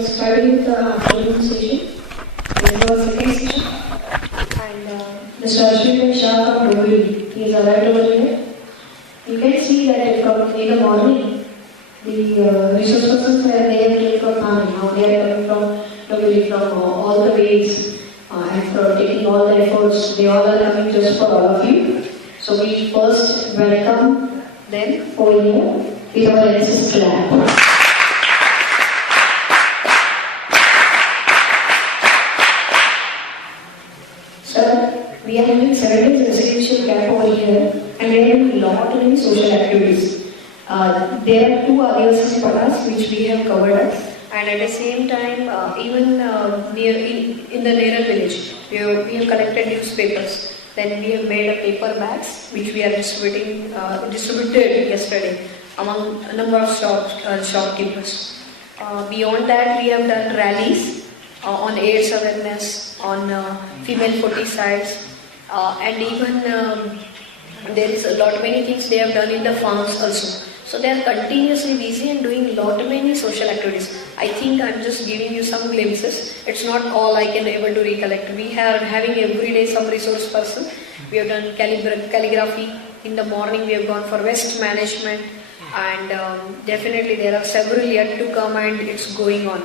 Starting the afternoon session, it was second session, and Mr. Ashwin Shah from Dobili, he is arrived over here. You can see that from in the morning, the resource persons were there from Thane. Now they are coming from Dobili from all the ways and for taking all the efforts. They all are coming just for all of you. So we first welcome them over here with our NSS clap. We are having 7 days residential camp over here and we are doing a lot many social activities. There are 2 Adivasi paras which we have covered up, and at the same time even near in the Neral village we have collected newspapers. Then we have made a paper bags which we are distributed yesterday among a number of shopkeepers. Beyond that, we have done rallies on AIDS awareness, on female foticides, and even there is a lot many things they have done in the farms also. So they are continuously busy and doing lot many social activities. I think I'm just giving you some glimpses. It's not all I can able to recollect. We are having every day some resource person. We have done calligraphy. In the morning we have gone for waste management, and definitely there are several yet to come and it's going on.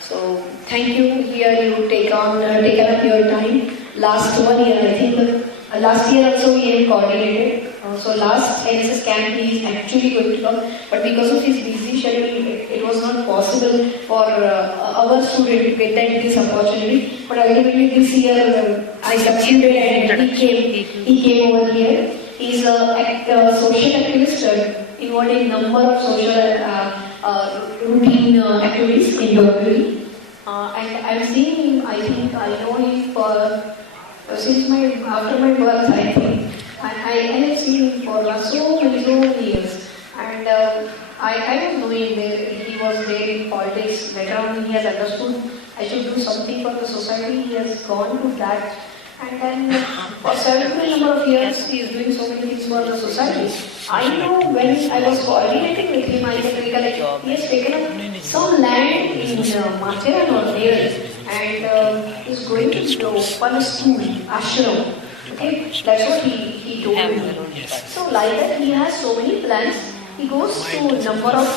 So thank you. Here you taken up your time. Last 1 year, I think last year also we have coordinated. So last NSS camp he is actually going to come, but because of his busy schedule, it was not possible for our student to get this opportunity. But ultimately this year I succeeded and he came over here. He is a social activist involved in number of social routine activities in Dobili. And I'm seeing him, I think I know him for since after my birth, I think. And I have seen him for so many years. And I was knowing that he was there in politics. Later on he has understood I should do something for the society. He has gone to that. And then for several number of years he is doing so many things for the society. I know when I was coordinating with him, I can recollect he has taken up some land in Mathera or Neral, and is going to open a school, ashram. Okay, that's what he told me. So like that, he has so many plans. He goes to number of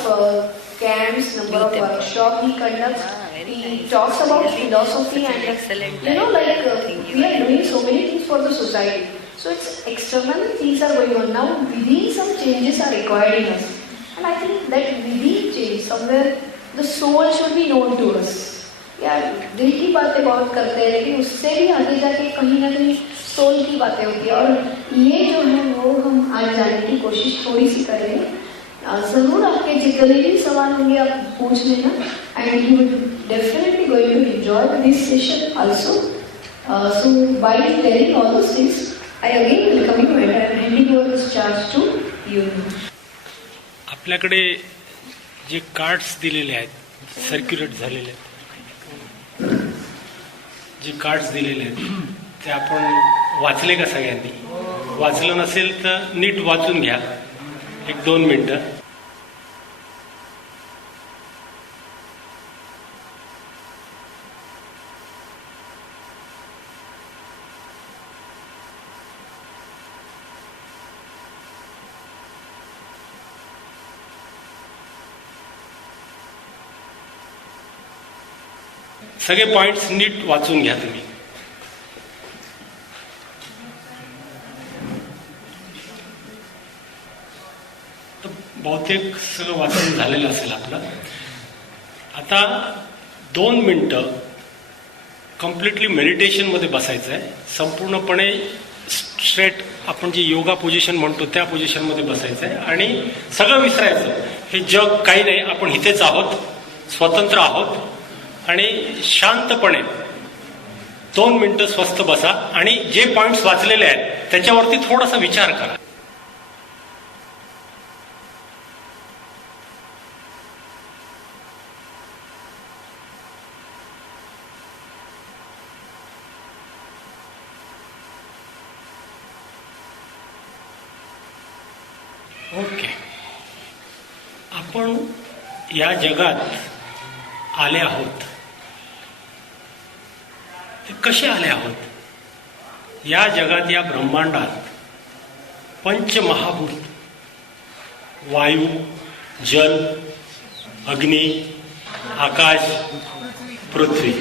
camps, number of workshops he conducts. He talks about philosophy and we are doing so many things for the society. So it's external things are going on now. Within some changes are required in us, and I think that within change somewhere the soul should be known to us. यार दिल की बातें बहुत करते हैं, लेकिन उससे भी आगे जाके कहीं ना कहीं सोल की बातें होती है, और ये जो है वो हम आज जानने की कोशिश थोड़ी सी करेंगे. जरूर आपके जितने भी सवाल होंगे आप पूछ लेना, and you will definitely going to enjoy this session also. So by telling all those things, I again welcome you and I am handing over this charge to you. आपल्याकडे जे कार्ड्स दिलेले आहेत, सर्क्युलेट झालेले आहेत, जे cards दिलेले आहेत ते आपण वाचले का सगळ्यांनी? वाचलं नसेल तर नीट वाचून घ्या, 1-2 मिनिटं. सगळे पॉइंट्स नीट वाचून घ्या तुम्ही. बहुतेक सगळं वाचून झालेलं असेल आपलं. आता 2 मिनिटं कम्प्लिटली मेडिटेशनमध्ये बसायचं आहे. संपूर्णपणे स्ट्रेट आपण जी योगा पोझिशन म्हणतो त्या पोझिशनमध्ये बसायचं आहे आणि सगळं विसरायचं. हे जग काही नाही, आपण इथेच आहोत, स्वतंत्र आहोत, आणि शांतपणे 2 मिनिटं स्वस्थ बसा आणि जे पॉइंट्स वाचलेले आहेत त्याच्यावरती थोडासा विचार करा. ओके, आपण या जगात आले आहोत ते कसे आले आहोत? या जगात, या ब्रह्मांडात पंचमहाभूत वायू, जल, अग्नी, आकाश, पृथ्वी,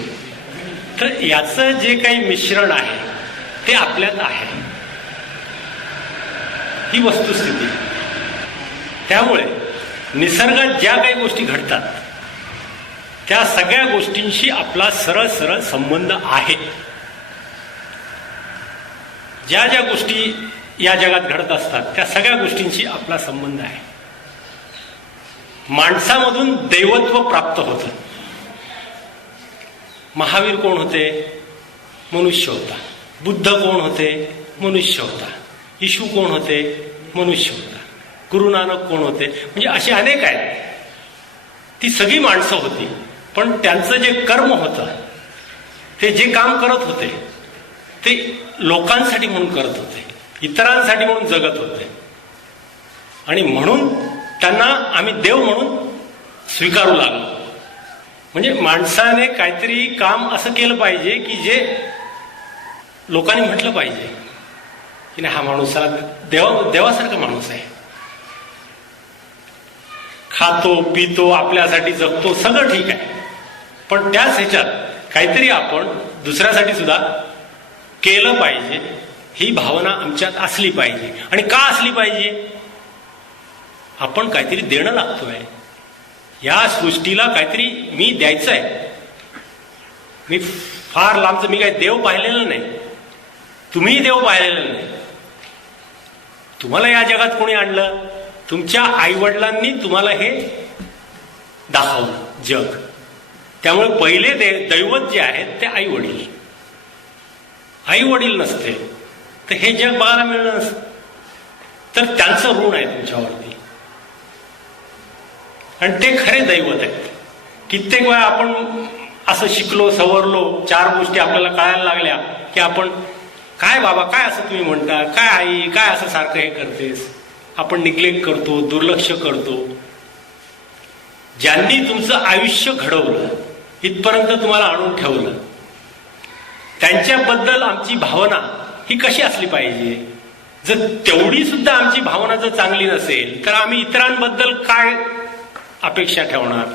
तर याचं जे काही मिश्रण आहे ते आपल्यात आहे, ही वस्तुस्थिती. त्यामुळे निसर्गात ज्या काही गोष्टी घडतात त्या सगळ्या गोष्टींशी आपला सरळ सरळ संबंध आहे. ज्या ज्या गोष्टी या जगात घडत असतात त्या सगळ्या गोष्टींशी आपला संबंध आहे. माणसामधून दैवत्व प्राप्त होतं. महावीर कोण होते? मनुष्य होता. बुद्ध कोण होते? मनुष्य होता. येशू कोण होते? मनुष्य होता. गुरु नानक कोण होते? म्हणजे असे अनेक आहेत. ती सगळी माणसं होती, पण त्यांचं जे कर्म होतं, ते जे काम करत होते ते लोकांसाठी म्हणून करत होते, इतरांसाठी म्हणून जगत होते. आणि म्हणून त्यांना आम्ही देव म्हणून स्वीकारू लागलो. म्हणजे माणसाने काहीतरी काम असं केलं पाहिजे की जे लोकांनी म्हटलं पाहिजे की नाही, हा माणूसाला देवासारखा माणूस आहे. खातो पितो, आपल्यासाठी जगतो, सगळं ठीक आहे, पण त्याच ह्याच्यात काहीतरी आपण दुसऱ्यासाठी सुद्धा केलं पाहिजे, ही भावना आमच्यात असली पाहिजे. आणि का असली पाहिजे? आपण काहीतरी देणं लागतोय या सृष्टीला, काहीतरी मी द्यायचं आहे. मी फार लांबचं, मी काही देव पाहिलेलं नाही, तुम्ही देव पाहिलेलं नाही. तुम्हाला या जगात कोणी आणलं? तुमच्या आईवडिलांनी तुम्हाला हे दाखवलं जग. त्यामुळे पहिले दैवत जे आहेत ते आई वडील. आई वडील नसते तर हे जग बघायला मिळणार नसतं. तर त्यांचं ऋण आहे तुमच्यावरती, आणि ते खरे दैवत आहेत. कित्येक वेळा आपण असं शिकलो, सवरलो, चार गोष्टी आपल्याला कळायला लागल्या की आपण, काय बाबा, काय असं तुम्ही म्हणता, काय आई, काय असं सारखं हे करतेस, आपण निग्लेक्ट करतो, दुर्लक्ष करतो. ज्यांनी तुमचं आयुष्य घडवलं, इथपर्यंत तुम्हाला आणून ठेवलं, त्यांच्याबद्दल आमची भावना ही कशी असली पाहिजे? जर तेवढी सुद्धा आमची भावना जर चांगली नसेल तर आम्ही इतरांबद्दल काय अपेक्षा ठेवणार?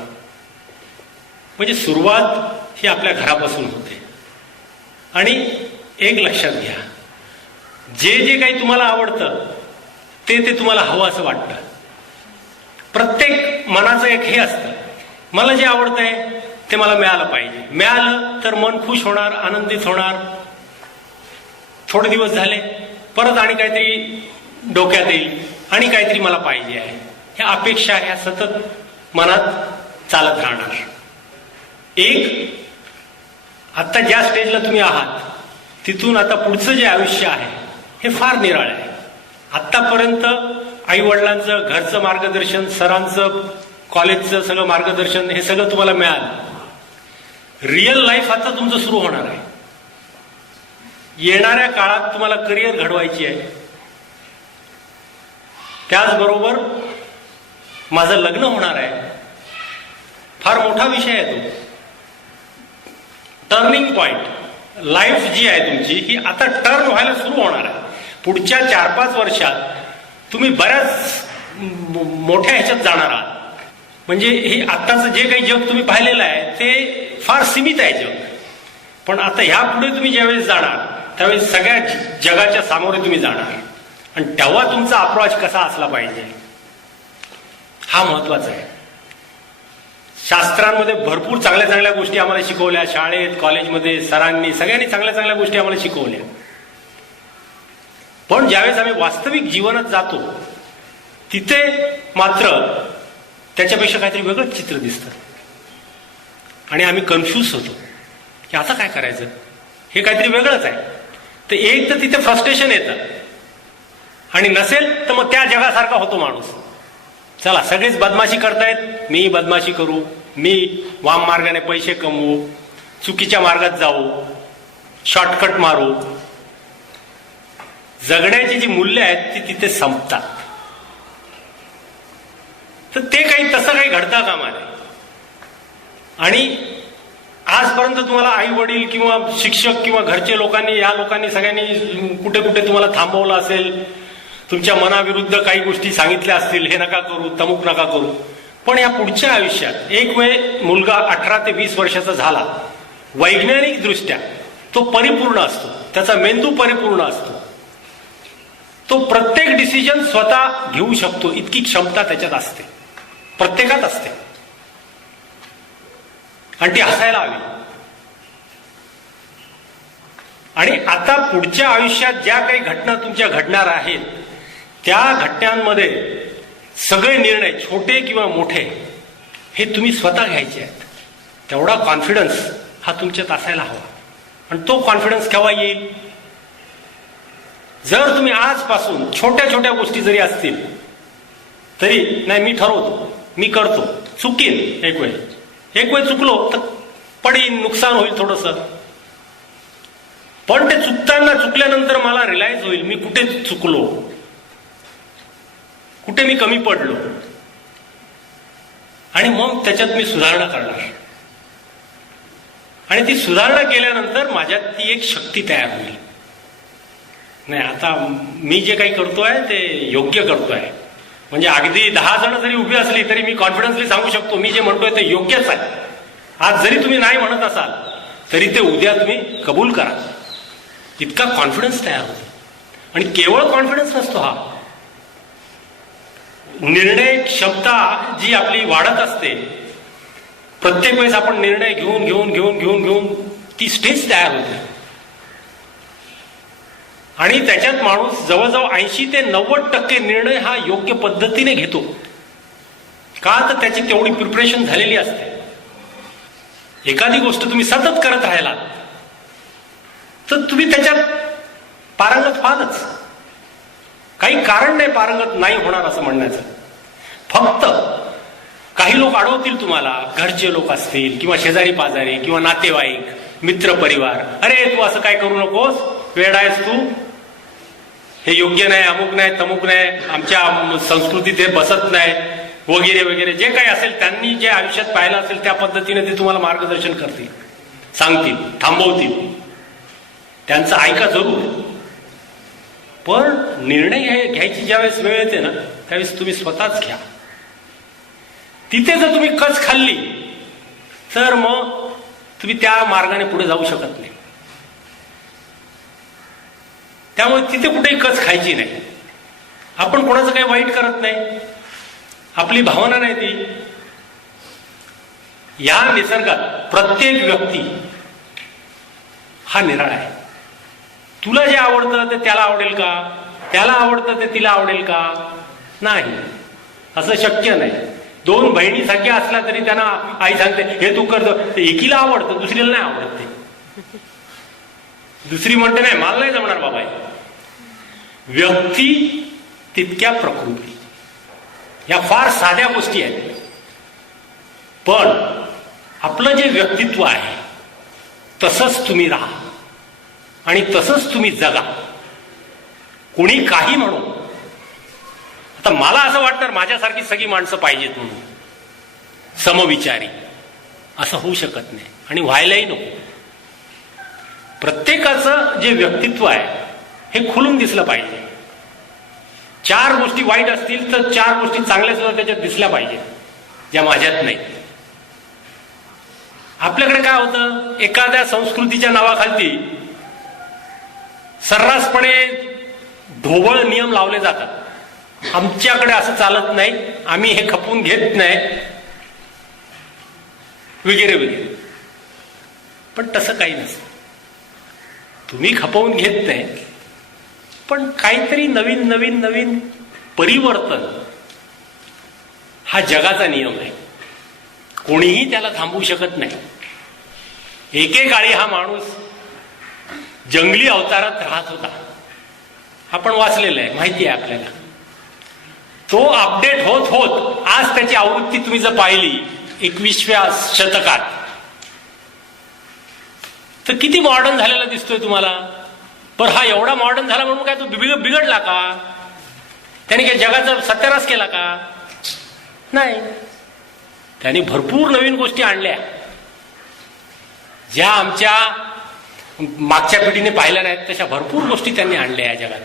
म्हणजे सुरुवात ही आपल्या घरापासून होते. आणि एक लक्षात घ्या, जे जे काही तुम्हाला आवडतं ते तुम्हाला हवं असं वाटतं. प्रत्येक मनाचं एक हे असतं, मला जे आवडतंय ते मला मिळालं पाहिजे. मिळालं तर मन खुश होणार, आनंदित होणार. थोडे दिवस झाले, परत आणि काहीतरी डोक्यात येईल, आणि काहीतरी मला पाहिजे आहे. ह्या अपेक्षा ह्या सतत मनात चालत राहणार. एक, आता ज्या स्टेजला तुम्ही आहात तिथून आता पुढचं जे आयुष्य आहे हे फार निराळ आहे. आत्तापर्यंत आई वडिलांचं, घरचं मार्गदर्शन, सरांचं, कॉलेजचं सगळं मार्गदर्शन, हे सगळं तुम्हाला मिळालं. रिअल लाईफ आता तुमचं सुरू होणार आहे. येणाऱ्या काळात तुम्हाला करिअर घडवायची आहे. त्याचबरोबर माझं लग्न होणार आहे. फार मोठा विषय आहे तो. टर्निंग पॉइंट, लाईफ जी आहे तुमची ही आता टर्न व्हायला सुरू होणार आहे. पुढच्या 4-5 वर्षात तुम्ही बऱ्याच मोठ्या ह्याच्यात जाणार आहात. म्हणजे हे आत्ताचं जे काही जग तुम्ही पाहिलेलं आहे ते फार सीमित आहे जग. पण आता ह्या पुढे तुम्ही ज्यावेळेस जाणार त्यावेळेस सगळ्या जगाच्या सामोरे तुम्ही जाणार, आणि तेव्हा तुमचा अप्रोच कसा असला पाहिजे हा महत्वाचा आहे. शास्त्रांमध्ये भरपूर चांगल्या चांगल्या गोष्टी आम्हाला शिकवल्या, शाळेत, कॉलेजमध्ये, सरांनी, सगळ्यांनी चांगल्या चांगल्या गोष्टी आम्हाला शिकवल्या. पण ज्यावेळेस आम्ही वास्तविक जीवनात जातो तिथे मात्र त्याच्यापेक्षा काहीतरी वेगळंच चित्र दिसतं, आणि आम्ही कन्फ्यूज होतो की आता काय करायचं, हे काहीतरी वेगळंच आहे. तर एक तर तिथे फ्रस्ट्रेशन येतं, आणि नसेल तर मग त्या जगासारखा होतो माणूस. चला सगळेच बदमाशी करतायत, मी बदमाशी करू, मी वाम मार्गाने पैसे कमवू, चुकीच्या मार्गात जाऊ, शॉर्टकट मारू. जगण्याची जी मूल्य आहेत ती तिथे संपतात. तर ते काही तसं काही घडता कामा नये. आणि आजपर्यंत तुम्हाला आई वडील किंवा शिक्षक किंवा घरचे लोकांनी, या लोकांनी सगळ्यांनी कुठे कुठे तुम्हाला थांबवलं असेल, तुमच्या मनाविरुद्ध काही गोष्टी सांगितल्या असतील, हे नका करू, तमुक नका करू. पण या पुढच्या आयुष्यात एक वेळ मुलगा 18 ते 20 वर्षाचा झाला, वैज्ञानिक दृष्ट्या तो परिपूर्ण असतो, त्याचा मेंदू परिपूर्ण असतो, तो प्रत्येक डिसिजन स्वतः घेऊ शकतो, इतकी क्षमता त्याच्यात असते, प्रत्येकात असते. आणि ती हसायला हवी. आणि आता पुढच्या आयुष्यात ज्या काही घटना तुमच्या घडणार आहेत, त्या घटनांमध्ये सगळे निर्णय छोटे किंवा मोठे हे तुम्ही स्वतः घ्यायचे आहेत. तेवढा कॉन्फिडन्स हा तुमच्यात असायला हवा. आणि तो कॉन्फिडन्स केव्हा येईल? जर तुम्ही आजपासून छोट्या छोट्या गोष्टी जरी असतील तरी, नाही मी ठरवतो, मी करतो, चुकीन एक वेळ चुकलो तर पडीन, नुकसान होईल थोडंसं, पण ते चुकल्यानंतर मला रिलाइज होईल मी कुठे चुकलो, कुठे मी कमी पडलो, आणि मग त्याच्यात मी सुधारणा करणार. आणि ती सुधारणा केल्यानंतर माझ्यात ती एक शक्ती तयार होईल. नाही, आता मी जे काही करतोय ते योग्य करतोय, म्हणजे अगदी 10 जण जरी उभी असली तरी मी कॉन्फिडन्सली सांगू शकतो मी जे म्हणतोय ते योग्यच आहे. आज जरी तुम्ही नाही म्हणत असाल तरी ते उद्या तुम्ही कबूल करा. इतका कॉन्फिडन्स तयार होतो. आणि केवळ कॉन्फिडन्स नसतो हा, निर्णय क्षमता जी आपली वाढत असते, प्रत्येक वेळेस आपण निर्णय घेऊन ती स्टेज तयार होते. आणि त्याच्यात माणूस जवळजवळ 80 ते 90% निर्णय हा योग्य पद्धतीने घेतो. का तर त्याची तेवढी प्रिपरेशन झालेली असते. एखादी गोष्ट तुम्ही सतत करत राहिलात तर तुम्ही त्याच्यात पारंगत व्हालच. काही कारण नाही पारंगत नाही होणार असं म्हणण्याचं. फक्त काही लोक अडवतील तुम्हाला, घरचे लोक असतील किंवा शेजारी पाजारी किंवा नातेवाईक, मित्र परिवार, अरे तू असं काय करू नकोस, वेडा आहेस तू, हे योग्य नाही, अमुक नाही, तमुक नाही, आमच्या संस्कृतीत हे बसत नाही, वगैरे वगैरे जे काही असेल, त्यांनी जे आयुष्यात पाहिलं असेल त्या पद्धतीने ते तुम्हाला मार्गदर्शन करतील, सांगतील, थांबवतील. त्यांचं ऐका जरूर. पण निर्णय घ्यायची ज्यावेळेस वेळ येते ना, त्यावेळेस तुम्ही स्वतःच घ्या. तिथे जर तुम्ही कच खाल्ली तर मग तुम्ही त्या मार्गाने पुढे जाऊ शकत नाही. त्यामुळे तिथे कुठेही कच खायची नाही. आपण कोणाचं काही वाईट करत नाही, आपली भावना नाही ती. या निसर्गात प्रत्येक व्यक्ती हा निराळा आहे. तुला जे आवडतं ते त्याला आवडेल का, त्याला आवडतं ते तिला आवडेल का? नाही, असं शक्य नाही. 2 बहिणीसारखे असला तरी त्यांना आई सांगते हे तू करतो, एकीला आवडतं दुसरीला नाही आवडत ते. दुसरी म्हणते नाही मला नाही जमणार बाबा. व्यक्ती तितक्या प्रकृती, या फार साध्या गोष्टी आहेत. पण आपलं जे व्यक्तित्व आहे तसंच तुम्ही राहा आणि तसंच तुम्ही जगा. कोणी काही म्हणू. आता मला असं वाटतं माझ्यासारखी सगळी माणसं पाहिजेत म्हणून, समविचारी. असं होऊ शकत नाही आणि व्हायलाही नको. प्रत्येकाचं जे व्यक्तित्व आहे हे खुलून दिसलं पाहिजे. 4 गोष्टी वाईट असतील तर 4 गोष्टी चांगल्या सुद्धा त्याच्यात दिसल्या पाहिजे, ज्या माझ्यात नाही. आपल्याकडे काय होतं, एखाद्या संस्कृतीच्या नावाखाली सर्रासपणे ढोबळ नियम लावले जातात. आमच्याकडे असं चालत नाही, आम्ही हे खपवून घेत नाही, वगैरे वगैरे. पण तसं काही नसतं. तुम्ही खपवून घेत नाही, पण काहीतरी नवीन नवीन नवीन परिवर्तन हा जगाचा नियम आहे. कोणीही त्याला थांबवू शकत नाही. एकेकाळी हा माणूस जंगली अवतारात राहत होता. आपण वाचलेलं आहे, माहिती आहे आपल्याला. तो अपडेट होत होत आज त्याची आवृत्ती तुम्ही जर पाहिली 21व्या शतकात, तर किती मॉडर्न झालेला दिसतोय तुम्हाला. पण हा एवढा मॉडर्न झाला म्हणून काय तो बिघडला का? त्याने काय जगाचा सत्यानाश केला का? नाही. त्याने भरपूर नवीन गोष्टी आणल्या ज्या आमच्या मागच्या पिढीने पाहिल्या नाहीत तशा भरपूर गोष्टी त्यांनी आणल्या या जगात.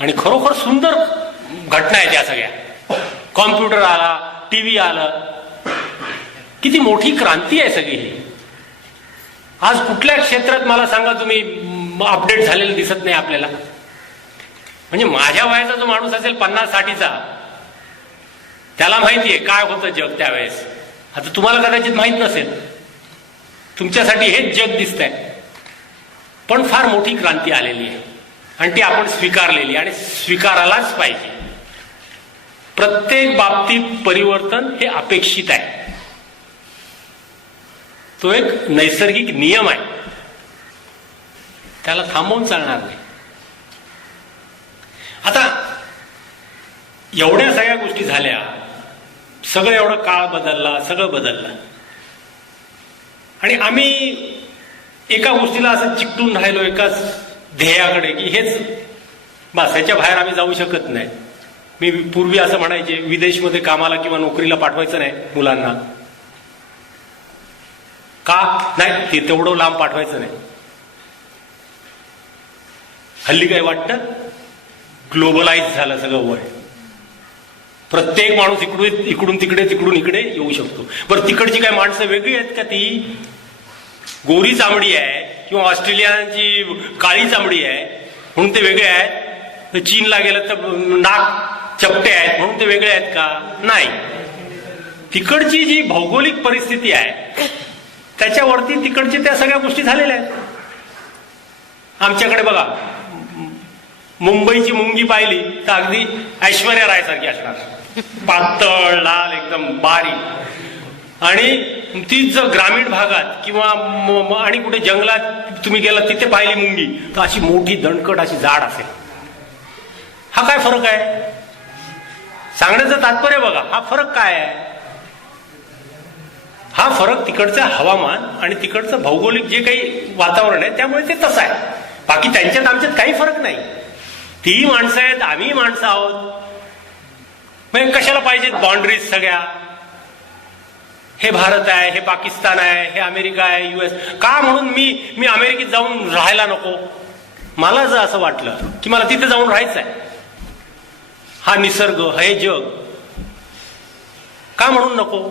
आणि खरोखर सुंदर घटना आहे त्या सगळ्या. कॉम्प्युटर आला, टीव्ही आलं, किती मोठी क्रांती आहे सगळी ही. आज कुठल्या क्षेत्रात मला सांगा तुम्ही अपडेट झालेलं दिसत नाही आपल्याला. म्हणजे माझ्या वयाचा जो माणूस असेल 50-60चा, त्याला माहितीये काय होतं जग त्यावेळेस. आता तुम्हाला कदाचित माहित नसेल, तुमच्यासाठी हेच जग दिसतंय. पण फार मोठी क्रांती आलेली आहे आणि ती आपण स्वीकारलेली आणि स्वीकारायलाच पाहिजे. प्रत्येक बाबतीत परिवर्तन हे अपेक्षित आहे. तो एक नैसर्गिक नियम आहे, त्याला थांबवून चालणार नाही. आता एवढ्या सगळ्या गोष्टी झाल्या, सगळं एवढं काळ बदलला, सगळं बदललं आणि आम्ही एका गोष्टीला असं चिकटून राहिलो, एकाच ध्येयाकडे की हेच बस, ह्याच्या बाहेर आम्ही जाऊ शकत नाही. मी पूर्वी असं म्हणायचे, विदेशमध्ये कामाला किंवा नोकरीला पाठवायचं नाही मुलांना. का नाही, ते तेवढं लांब पाठवायचं नाही. हल्ली काय वाटतं, ग्लोबलाइज झालं सगळं वय. प्रत्येक माणूस इकडून तिकडे, तिकडून इकडे येऊ शकतो. बरं, तिकडची काय माणसं वेगळी आहेत का? ती गोरी चामडी आहे किंवा ऑस्ट्रेलियाची काळी चामडी आहे म्हणून ते वेगळे आहेत? चीनला गेलं तर नाक चपटे आहेत म्हणून ते वेगळे आहेत का? नाही. तिकडची जी भौगोलिक परिस्थिती आहे त्याच्यावरती तिकडची त्या सगळ्या गोष्टी झालेल्या आहेत. आमच्याकडे बघा, मुंबईची मुंगी पाहिली तर अगदी ऐश्वर्या राय सारखी असणार, पातळ, लाल, एकदम बारीक. आणि तीच जर ग्रामीण भागात किंवा आणि कुठे जंगलात तुम्ही गेला तिथे पाहिली मुंगी तर अशी मोठी दणकट अशी जाड असेल. हा काय फरक आहे? सांगण्याचं तात्पर्य बघा, हा फरक काय आहे? हा फरक तिकडचं हवामान आणि तिकडचं भौगोलिक जे काही वातावरण आहे त्यामुळे ते तसं आहे. बाकी त्यांच्यात आमच्यात काही फरक नाही. तीही माणसं आहेत, आम्ही माणसं आहोत. मग कशाला पाहिजेत बाउंड्रीज सगळ्या? हे भारत आहे, हे पाकिस्तान आहे, हे अमेरिका आहे, US. का म्हणून मी अमेरिकेत जाऊन राहायला नको? मला जर असं वाटलं की मला तिथे जाऊन राहायचं आहे, हा निसर्ग, हे जग, का म्हणून नको?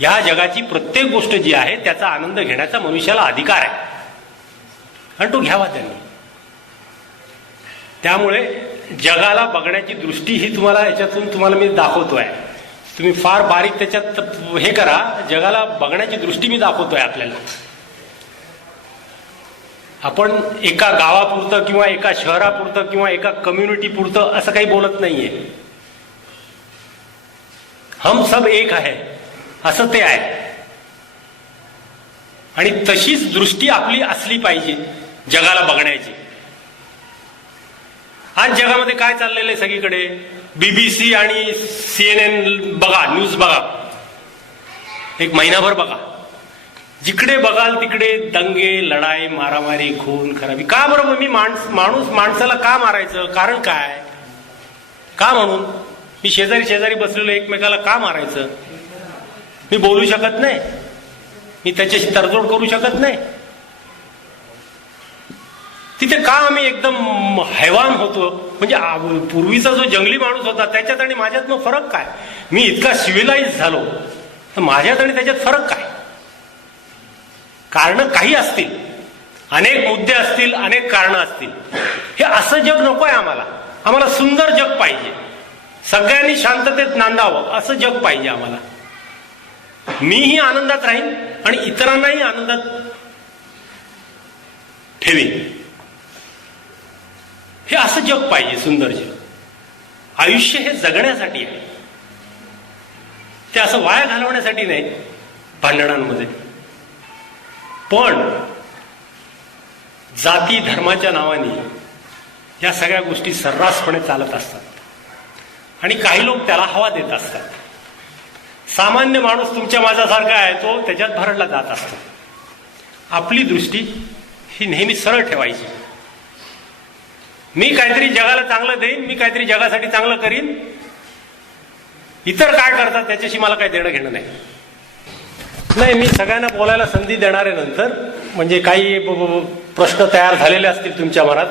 या जगाची प्रत्येक गोष्ट जी आहे त्याचा आनंद घेण्याचा मनुष्याला अधिकार आहे आणि तो घ्यावा त्यांनी. त्यामुळे जगाला बघण्याची दृष्टी ही तुम्हाला याच्यातून तुम्हाला मी दाखवतोय. तुम्ही फार बारीक त्याच्यात हे करा, जगाला बघण्याची दृष्टी मी दाखवतोय आपल्याला. आपण एका गावापुरतं किंवा एका शहरापुरतं किंवा एका कम्युनिटी पुरतं असं काही बोलत नाहीये. हम सब एक आहे असं ते आहे. आणि तशीच दृष्टी आपली असली पाहिजे जगाला बघण्याची. आज जगामध्ये काय चाललेलं आहे सगळीकडे, BBC आणि CNN बघा, न्यूज बघा, एक महिनाभर बघा, जिकडे बघाल तिकडे दंगे, लढाई, मारामारी, खून खराबी. का बरं? मी माणूस माणसाला का मारायचं? कारण काय? का म्हणून? मी शेजारी बसलेलो एकमेकाला का मारायचं? मी बोलू शकत नाही, मी त्याच्याशी तडजोड करू शकत नाही. तिथे का आम्ही एकदम हैवान होतो? म्हणजे पूर्वीचा जो जंगली माणूस होता त्याच्यात आणि माझ्यात मग फरक काय? मी इतका सिव्हिलाइज झालो तर माझ्यात आणि त्याच्यात फरक काय? कारण काही असतील, अनेक मुद्दे असतील, अनेक कारणं असतील. हे असं जग नकोय आम्हाला. आम्हाला सुंदर जग पाहिजे, सगळ्यांनी शांततेत नांदावं असं जग पाहिजे आम्हाला. मीही आनंदात राहीन आणि इतरांनाही आनंदात ठेवीन. हे असं जग पाहिजे, सुंदर जग. आयुष्य हे जगण्यासाठी आहे, ते असं वाया घालवण्यासाठी नाही भांडणांमध्ये. पण जाती धर्माच्या नावाने या सगळ्या गोष्टी सर्रासपणे चालत असतात आणि काही लोक त्याला हवा देत असतात. सामान्य माणूस तुमच्या माझ्यासारखा आहे, तो त्याच्यात भरडला जात असतो. आपली दृष्टी ही नेहमी सरळ ठेवायची. मी काहीतरी जगाला चांगलं देईन, मी काहीतरी जगासाठी चांगलं करीन, इतर काय करतात त्याच्याशी मला काही देणं घेणं नाही. नाही, मी सगळ्यांना बोलायला संधी देणार आहे नंतर. म्हणजे काही प्रश्न तयार झालेले असतील तुमच्या मनात,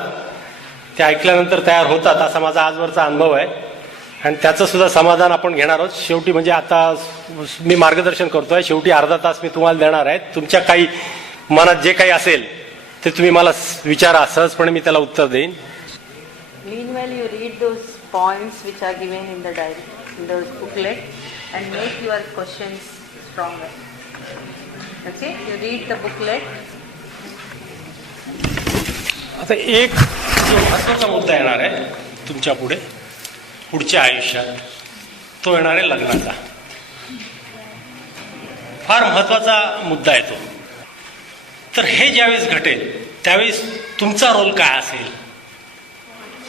ते ऐकल्यानंतर तयार होतात असा माझा आजवरचा अनुभव आहे आणि त्याचं सुद्धा समाधान आपण घेणार आहोत. शेवटी म्हणजे आता मी मार्गदर्शन करतोय, शेवटी अर्धा तास मी तुम्हाला देणार आहे. तुमच्या काही मनात जे काही असेल ते तुम्ही मला विचारा, सहजपणे मी त्याला उत्तर देईन. Meanwhile, you read those points which are given in the diary, in the booklet, and make your questions stronger. Okay? You read the booklet. आता एक जो महत्वाचा मुद्दा येणार आहे तुमच्या पुढच्या आयुष्यात, तो येणार आहे लग्नाचा. फार महत्वाचा मुद्दा आहे तो. तर हे ज्यावेळेस घटेल त्यावेळेस तुमचा रोल काय असेल?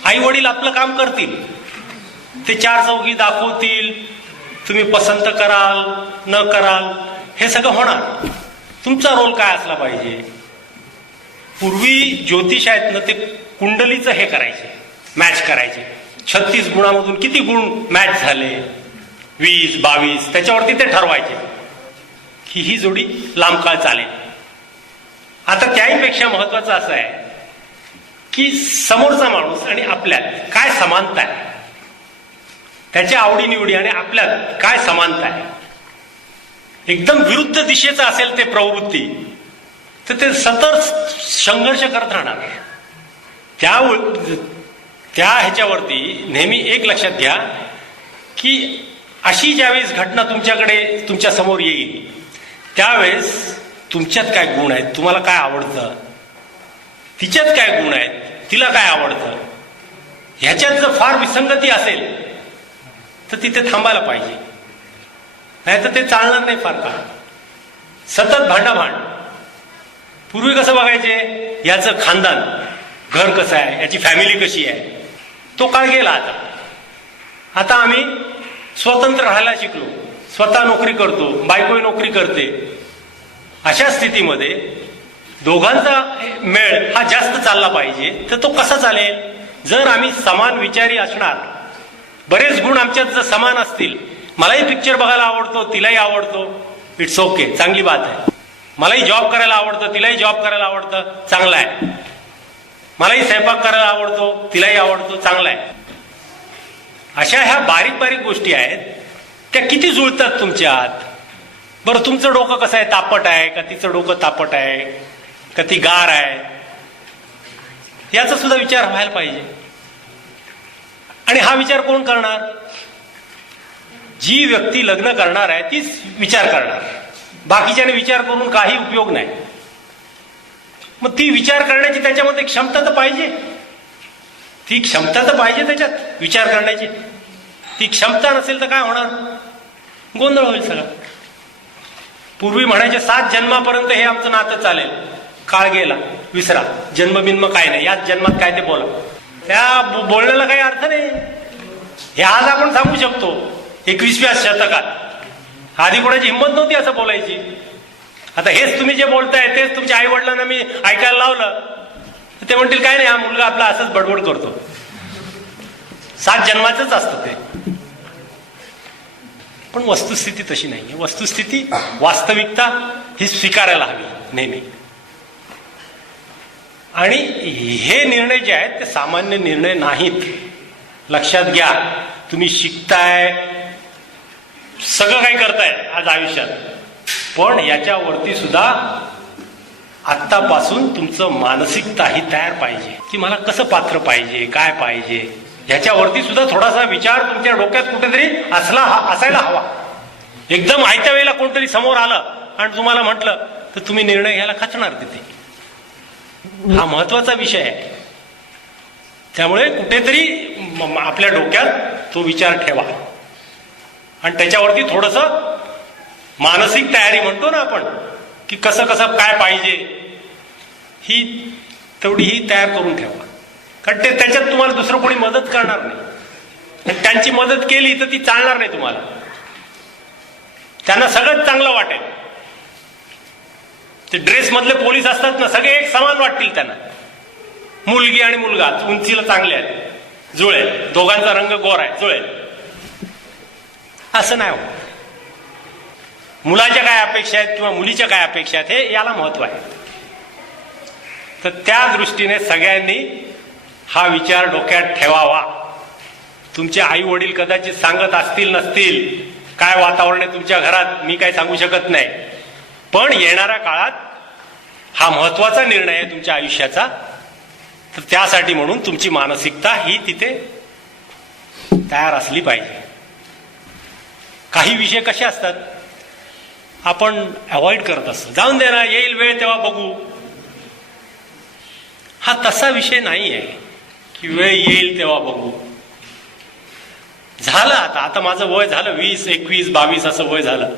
आई वडील आपलं काम करतील, ते चार चौघी दाखवतील, तुम्ही पसंत कराल न कराल हे सगळं होणार. तुमचा रोल काय असला पाहिजे? पूर्वी ज्योतिष आहेत ना, ते कुंडलीचं हे करायचे, मॅच करायचे. 36 गुणामधून किती गुण मॅच झाले, 20, 22, त्याच्यावरती ते ठरवायचे की ही जोडी लांब काळ चालेल. आता त्याहीपेक्षा महत्वाचं असं आहे की समोरचा माणूस आणि आपल्यात काय समानता आहे, त्याच्या आवडीनिवडी आणि आपल्यात काय समानता आहे. एकदम विरुद्ध दिशेचं असेल ते प्रवृत्ती, तर ते सतत संघर्ष करत राहणार. त्या ह्याच्यावरती नेहमी एक लक्षात घ्या की अशी ज्यावेळेस घटना तुमच्या समोर येईल त्यावेळेस तुमच्यात काय गुण आहेत, तुम्हाला काय आवडतं, तिच्यात काय गुण आहेत, तिला काय आवडतं, ह्याच्यात जर फार विसंगती असेल तर तिथे थांबायला पाहिजे. नाही तर ते चालणार नाही फार काळ. सतत भांडाभांड. पूर्वी कसं बघायचे, याचं खानदान, घर कसं आहे, याची फॅमिली कशी आहे, तो काळ गेला. आता आम्ही स्वतंत्र राहायला शिकलो, स्वतः नोकरी करतो, बायकोही नोकरी करते. अशा स्थितीमध्ये दोघांचा मेळ हा जास्त चालला पाहिजे. तर तो कसा चालेल? जर आम्ही समान विचारी असणार, बरेच गुण आमच्यात जर समान असतील, मलाही पिक्चर बघायला आवडतो, तिलाही आवडतो, इट्स ओके, चांगली बात आहे. मलाही जॉब करायला आवडतं, तिलाही जॉब करायला आवडतं, चांगलं आहे. मलाही स्वयंपाक करायला आवडतो, तिलाही आवडतो, चांगलं आहे. अशा ह्या बारीक बारीक गोष्टी आहेत, त्या किती जुळतात तुमच्यात? बरं, तुमचं डोकं कसं आहे, तापट आहे का तिचं डोकं तापट आहे का ती गार आहे, याचा सुद्धा विचार व्हायला पाहिजे. आणि हा विचार कोण करणार? जी व्यक्ती लग्न करणार आहे तीच विचार करणार. बाकीच्याने विचार करून काही उपयोग नाही. मग ती विचार करण्याची त्याच्यामध्ये क्षमता तर पाहिजे. ती क्षमता तर पाहिजे त्याच्यात विचार करण्याची. ती क्षमता नसेल तर काय होणार? गोंधळ होईल सगळा. पूर्वी म्हणायचे 7 जन्मापर्यंत हे आमचं नातं चालेल. काळ गेला, विसरा. जन्मबिन्म काय नाही, याच जन्मात काय ते बोला. त्या बोलण्याला काही अर्थ नाही. हे आज आपण सांगू शकतो 21व्या शतकात. आधी कोणाची हिंमत नव्हती असं बोलायची. आता हेच तुम्ही जे बोलताय तेच तुमच्या आई वडिलांना मी ऐकायला लावलं, ते म्हणतील काय नाही, हा मुलगा आपला असंच बडबड करतो. 7 जन्माचंच असतं ते. पण वस्तुस्थिती तशी नाही. वस्तुस्थिती, वास्तविकता ही स्वीकारायला हवी नेहमी. आणि हे निर्णय जे आहेत ते सामान्य निर्णय नाहीत. लक्षात घ्या. तुम्ही शिकताय, सगळं काही करताय आज आयुष्यात, पण याच्यावरती सुद्धा आत्तापासून तुमचं मानसिकताही तयार पाहिजे की मला कसं पात्र पाहिजे, काय पाहिजे. ह्याच्यावरती सुद्धा थोडासा विचार तुमच्या डोक्यात कुठेतरी असायला हवा. एकदम आयत्या वेळेला कोणतरी समोर आलं आणि तुम्हाला म्हटलं तर तुम्ही निर्णय घ्यायला खचणार तिथे. हा महत्वाचा विषय आहे. त्यामुळे कुठेतरी आपल्या डोक्यात तो विचार ठेवा आणि त्याच्यावरती थोडस मानसिक तयारी म्हणतो ना आपण, की कसं कसं काय पाहिजे, ही तेवढी ही तयार करून ठेवा. कारण ते त्याच्यात तुम्हाला दुसरं कोणी मदत करणार नाही. आणि त्यांची मदत केली तर ती चालणार नाही तुम्हाला. त्यांना सगळंच चांगलं वाटेल. ते ड्रेस मधले पोलीस असतात ना, सगळे एक समान वाटतील त्यांना. मुलगी आणि मुलगा उंचीला चांगले आहेत, जुळेल, दोघांचा रंग गोर आहे, जुळेल, असं नाही होत. मुलाच्या काय अपेक्षा आहेत किंवा मुलीच्या काय अपेक्षा आहेत, हे याला महत्व आहे. तर त्या दृष्टीने सगळ्यांनी हा विचार डोक्यात ठेवावा. तुमचे आई वडील कदाचित सांगत असतील नसतील, काय वातावरण आहे तुमच्या घरात मी काय सांगू शकत नाही, पण येणाऱ्या काळात हा महत्वाचा निर्णय आहे तुमच्या आयुष्याचा. तर त्यासाठी म्हणून तुमची मानसिकता ही तिथे तयार असली पाहिजे. काही विषय कसे असतात आपण अवॉइड करत असतो, जाऊन दे ना, येईल वेळ तेव्हा बघू. हा तसा विषय नाही आहे की वेळ येईल तेव्हा बघू. झालं आता माझं वय झालं 20, 21, 22 असं वय झालं.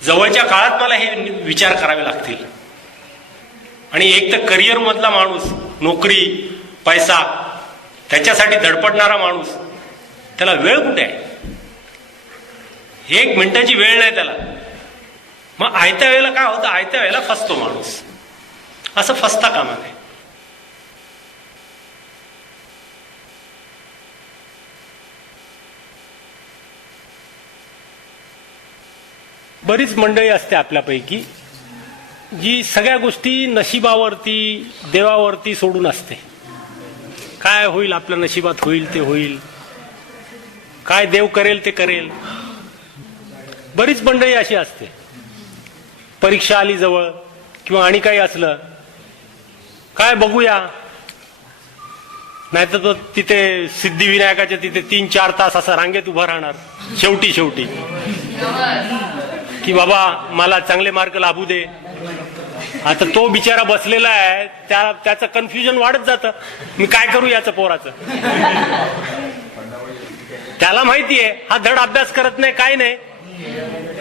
जवळच्या काळात मला हे विचार करावे लागतील. आणि एक तर करिअर मधला माणूस, नोकरी, पैसा, त्याच्यासाठी धडपडणारा माणूस, त्याला वेळ कुठे आहे? 1 मिनिटाची वेळ नाही त्याला. मग आयत्या वेळेला काय होतं, आयत्या वेळेला फसतो माणूस. असं फसता कामा नये. बरीच मंडळी असते आपल्यापैकी जी सगळ्या गोष्टी नशिबावरती, देवावरती सोडून असते. काय होईल आपल्या नशिबात, होईल ते होईल, काय देव करेल ते करेल. बरीच मंडळी अशी असते. परीक्षा आली जवळ किंवा आणि काही असलं, काय बघूया, नाहीतर तो तिथे सिद्धिविनायकाच्या तिथे 3-4 तास असं रांगेत उभं राहणार. शेवटी की बाबा मला चांगले मार्क लाभू दे. आता तो बिचारा बसलेला आहे, त्याचं कन्फ्युजन वाढत जातं, मी काय करू याचं पोराचं. त्याला माहितीये हा धड अभ्यास करत नाही, काय नाही,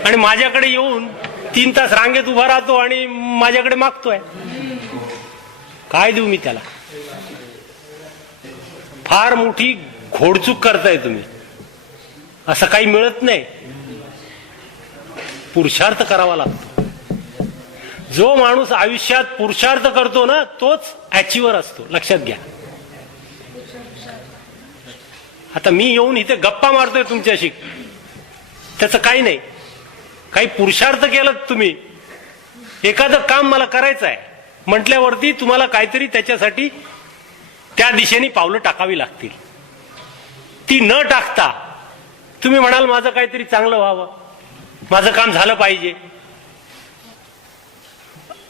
आणि माझ्याकडे येऊन 3 तास रांगेत उभा राहतो आणि माझ्याकडे मागतोय. काय देऊ मी त्याला? फार मोठी घोडचूक करताय तुम्ही. असं काही मिळत नाही. पुरुषार्थ करावा लागतो. जो माणूस आयुष्यात पुरुषार्थ करतो ना, तोच अचिव्हर असतो, लक्षात घ्या. आता मी येऊन इथे गप्पा मारतोय तुमच्याशी, त्याचं काही नाही. काही पुरुषार्थ केलं तुम्ही, एखादं काम मला करायचं आहे म्हटल्यावरती तुम्हाला काहीतरी त्याच्यासाठी त्या दिशेने पावलं टाकावी लागतील. ती न टाकता तुम्ही म्हणाल माझं काहीतरी चांगलं व्हावं, माझं काम झालं पाहिजे.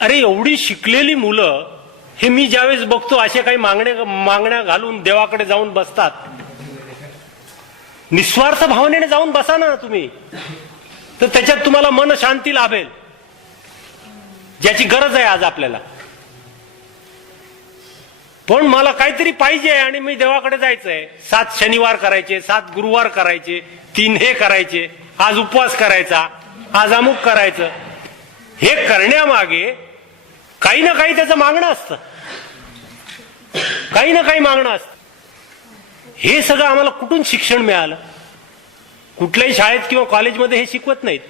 अरे एवढी शिकलेली मुलं, हे मी ज्यावेळेस बघतो असे काही मागण्या घालून देवाकडे जाऊन बसतात. निस्वार्थ भावनेने जाऊन बसा ना तुम्ही, तर त्याच्यात तुम्हाला मन शांती लाभेल, ज्याची गरज आहे आज आपल्याला. पण मला काहीतरी पाहिजे आणि मी देवाकडे जायचंय, 7 शनिवार करायचे, 7 गुरुवार करायचे, 3 हे करायचे, आज उपवास करायचा, आज अमुक करायचं. हे करण्यामागे काही ना काही त्याचं मागणं असतं, काही ना काही मागणं असतं. हे सगळं आम्हाला कुठून शिक्षण मिळालं? कुठल्याही शाळेत किंवा कॉलेजमध्ये हे शिकवत नाहीत.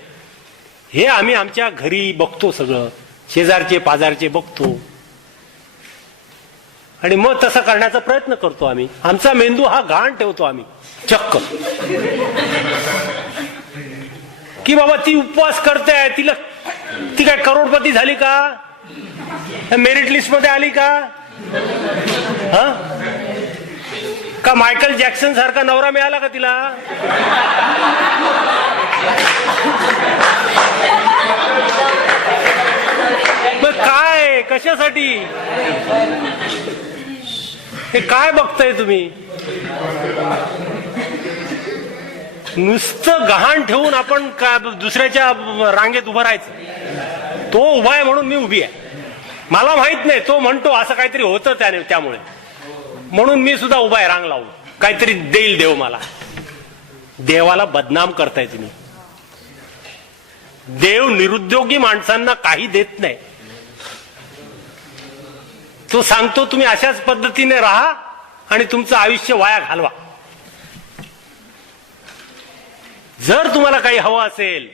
हे आम्ही आमच्या घरी बघतो, सगळं शेजारचे पाजारचे बघतो आणि मग तसं करण्याचा प्रयत्न करतो आम्ही. आमचा मेंदू हा घाण ठेवतो आम्ही चक्क, की बाबा ती उपवास करते, ती काय करोडपती झाली का? मेरिट लिस्ट मध्ये आली का? का मायकल जॅक्सन सारखा नवरा मिळाला का तिला? मग काय, कशासाठी हे काय बघताय तुम्ही? नुसतं गहाण ठेवून आपण दुसऱ्याच्या रांगेत उभं राहायचं. तो उभा आहे म्हणून मी उभी आहे. मला माहित नाही, तो म्हणतो असं काहीतरी होतं त्यामुळे, म्हणून मी सुद्धा उभा आहे रांग लावून, काहीतरी देईल देव मला. देवाला बदनाम करताय तुम्ही. देव निरुद्योगी माणसांना काही देत नाही. तो सांगतो तुम्ही अशाच पद्धतीने राहा आणि तुमचं आयुष्य वाया घालवा. जर तुम्हाला काही हवं असेल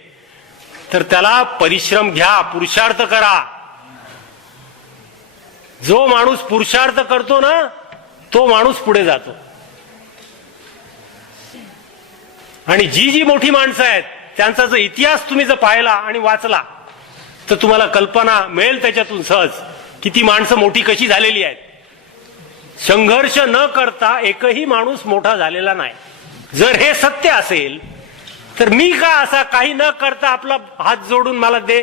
तर त्याला परिश्रम घ्या, पुरुषार्थ करा. जो माणूस पुरुषार्थ करतो ना, तो माणूस पुढे जातो. आणि जी मोठी माणसं आहेत त्यांचा जो इतिहास तुम्ही जर पाहिला आणि वाचला तर तुम्हाला कल्पना मिळेल त्याच्यातून सहज की ती माणसं मोठी कशी झालेली आहेत. संघर्ष न करता एकही माणूस मोठा झालेला नाही. जर हे सत्य असेल तर मी का असा काही न करता आपला हात जोडून मला दे.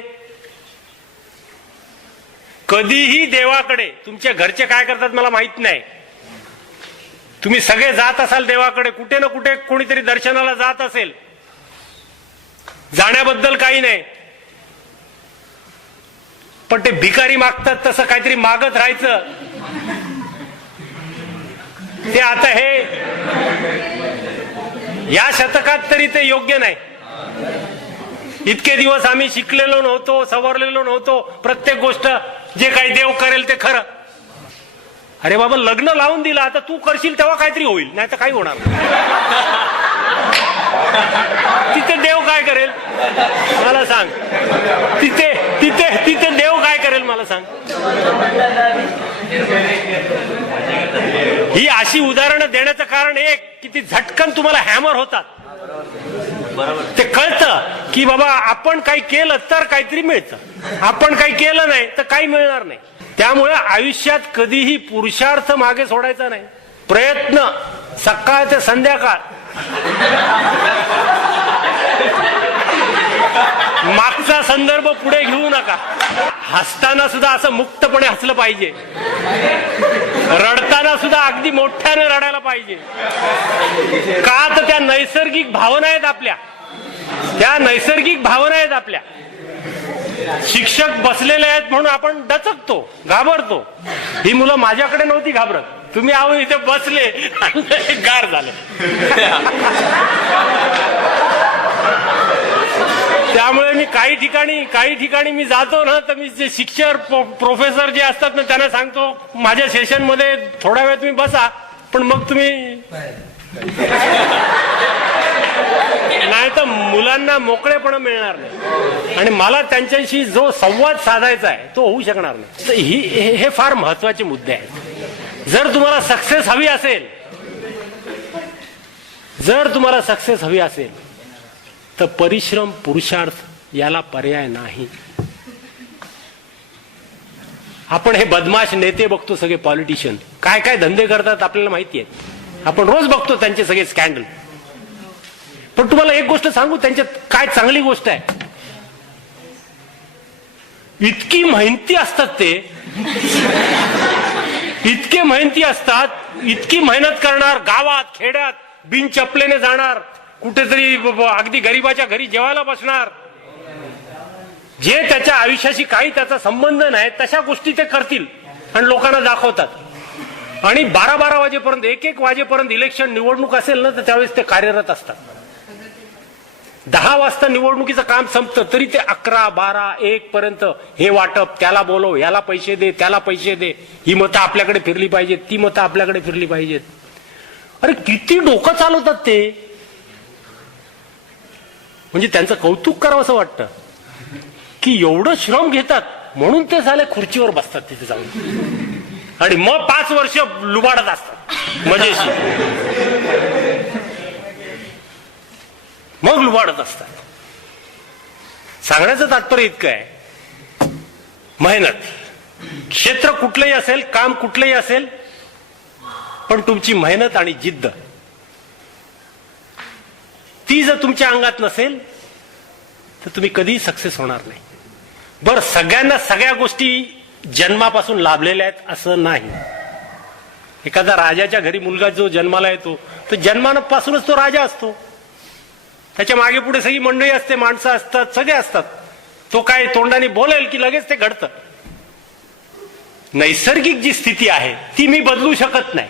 कधीही देवाकडे, तुमच्या घरचे काय करतात मला माहित नाही, तुम्ही सगळे जात असाल देवाकडे, कुठे ना कुठे कोणीतरी दर्शनाला जात असेल, जाण्याबद्दल काही नाही, पण ते भिकारी मागतात तसं काहीतरी मागत राहायचं. ते आता हे या शतकात तरी ते योग्य नाही. इतके दिवस आम्ही शिकलेलो नव्हतो, सवरलेलो नव्हतो, प्रत्येक गोष्ट जे काही देव करेल ते खरं. अरे बाबा, लग्न लावून दिलं, आता तू करशील तेव्हा काहीतरी होईल, नाही तर काही होणार तिथे देव काय करेल मला सांग. तिथे तिथे तिथे देव काय करेल मला सांग. ही अशी उदाहरणं देण्याचं कारण एक की ती झटकन तुम्हाला हॅमर होतात. ते कळतं की बाबा आपण काही केलं तर काहीतरी मिळतं, आपण काही केलं नाही तर काही मिळणार नाही. त्यामुळे आयुष्यात कधीही पुरुषार्थ मागे सोडायचा नाही. प्रयत्न सकाळ ते संध्याकाळ, मागचा संदर्भ पुढे घेऊ नका. हसताना सुद्धा असं मुक्तपणे हसलं पाहिजे, रडताना सुद्धा अगदी मोठ्याने रडायला पाहिजे. का तर त्या नैसर्गिक भावना आहेत आपल्या, त्या नैसर्गिक भावना आहेत आपल्या. शिक्षक बसलेले आहेत म्हणून आपण डचकतो, घाबरतो. ही मुलं माझ्याकडे नव्हती घाबरत, तुम्ही आहो इथे बसले गार झाले. त्यामुळे मी काही ठिकाणी मी जातो ना, तर मी जे शिक्षक प्रोफेसर जे असतात ना त्यांना सांगतो माझ्या सेशन मध्ये थोडा वेळ तुम्ही बसा, पण मग तुम्ही नाही तर मुलांना मोकळेपणा मिळणार नाही आणि मला त्यांच्याशी जो संवाद साधायचा आहे तो होऊ शकणार नाही. तर हे फार महत्वाचे मुद्दे आहेत. जर तुम्हाला सक्सेस हवी असेल, तर परिश्रम, पुरुषार्थ याला पर्याय नाही. आपण हे बदमाश नेते बघतो, सगळे पॉलिटिशियन काय काय धंदे करतात आपल्याला माहिती आहे. आपण रोज बघतो त्यांचे सगळे स्कॅन्डल. पण तुम्हाला एक गोष्ट सांगू, त्यांच्यात काय चांगली गोष्ट आहे. इतकी मेहनती असतात ते, इतके मेहनती असतात, इतकी मेहनत करणार, गावात खेड्यात बिन चपलेने जाणार, कुठेतरी अगदी गरीबाच्या घरी जेवायला बसणार, जे त्याच्या आयुष्याशी काही त्याचा संबंध नाही तशा गोष्टी ते करतील आणि लोकांना दाखवतात. आणि 12-12 वाजेपर्यंत, 1-1 वाजेपर्यंत इलेक्शन निवडणूक असेल ना तर त्यावेळेस ते कार्यरत असतात. 10 वाजता निवडणुकीचं काम संपतं तरी ते 11, 12, 1 पर्यंत हे वाटप, त्याला बोलव, याला पैसे दे, त्याला पैसे दे, ही मतं आपल्याकडे फिरली पाहिजेत, ती मतं आपल्याकडे फिरली पाहिजेत. अरे किती डोकं चालवतात ते, म्हणजे त्यांचं कौतुक करावं असं वाटतं की एवढं श्रम घेतात म्हणून ते झाले खुर्चीवर बसतात तिथे जाऊन आणि मग 5 वर्ष लुबाडत असतात मजेशी, मग लुबाडत असतात. सांगण्याचं तात्पर्य इतकं आहे, मेहनत, क्षेत्र कुठलंही असेल, काम कुठलंही असेल, पण तुमची मेहनत आणि जिद्द ती जर तुमच्या अंगात नसेल तर तुम्ही कधीही सक्सेस होणार नाही. बरं, सगळ्यांना सगळ्या गोष्टी जन्मापासून लाभलेल्या आहेत असं नाही. एखादा राजाच्या घरी मुलगा जो जन्माला येतो तो जन्मापासूनच तो राजा असतो. त्याच्या मागे पुढे सगळी मंडळी असते, माणसं असतात, सगळे असतात. तो काय तोंडाने बोलेल की लगेच ते घडतं. नैसर्गिक जी स्थिती आहे ती मी बदलू शकत नाही,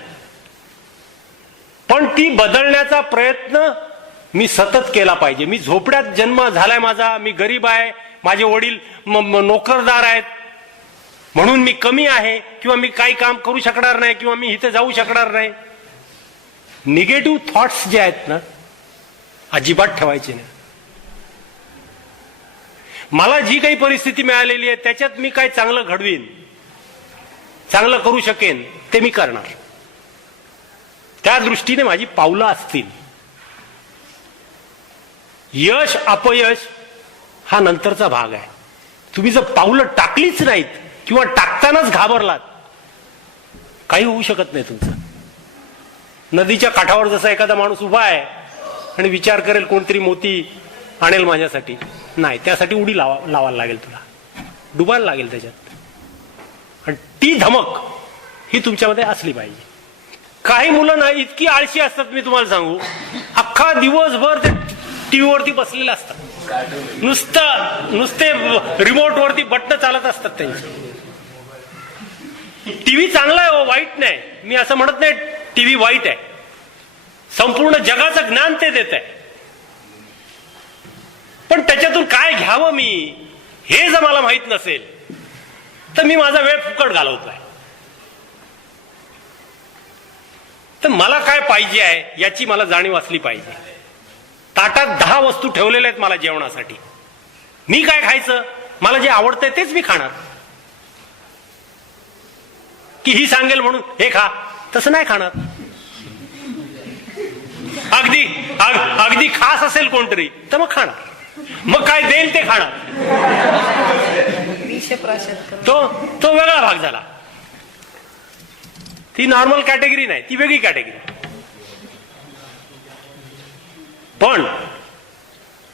पण ती बदलण्याचा प्रयत्न मी सतत केला पाहिजे. मी झोपड्यात जन्म झालाय माझा, मी गरीब आहे, माझे वडील नोकरदार आहेत म्हणून मी कमी आहे किंवा मी काही काम करू शकणार नाही किंवा मी इथे जाऊ शकणार नाही. निगेटिव्ह थॉट्स जे आहेत ना अजिबात ठेवायचे नाही. मला जी काही परिस्थिती मिळालेली आहे त्याच्यात मी काय चांगलं घडवीन, चांगलं करू शकेन ते मी करणार. त्या दृष्टीने माझी पावलं असतील. यश अपयश हा नंतरचा भाग आहे. तुम्ही जर पावलं टाकलीच नाहीत किंवा टाकतानाच घाबरलात, काही होऊ शकत नाही तुमचं. नदीच्या काठावर जसा एखादा माणूस उभा आहे आणि विचार करेल कोणतरी मोती आणेल माझ्यासाठी, नाही, त्यासाठी उडी लावायला लागेल, तुला डुबायला लागेल त्याच्यात. आणि ती धमक ही तुमच्यामध्ये असली पाहिजे. काही मुलं ना इतकी आळशी असतात, मी तुम्हाला सांगू, अख्खा दिवसभर ते टीव्हीवरती बसलेले असतात, नुसते रिमोट वरती बटन चालत असतात त्यांची. टीव्ही चांगला आहे हो, वाईट नाही, मी असं म्हणत नाही टीव्ही वाईट आहे. संपूर्ण जगाचं ज्ञान ते देत आहे. पण त्याच्यातून काय घ्यावं मी हे जर मला माहित नसेल तर मी माझा वेळ फुकट घालवतोय. तर मला काय पाहिजे आहे याची मला जाणीव असली पाहिजे. ताटात 10 वस्तू ठेवलेल्या आहेत मला जेवणासाठी, मी काय खायचं, मला जे आवडतंय तेच मी खाणार. की ही सांगेल म्हणून हे खा, तसं नाही खाणार. अगदी खास असेल कोणतरी तर मग खाणार, मग काय देईल ते खाणार. तो वेगळा भाग झाला. ती नॉर्मल कॅटेगरी नाही, ती वेगळी कॅटेगरी. पण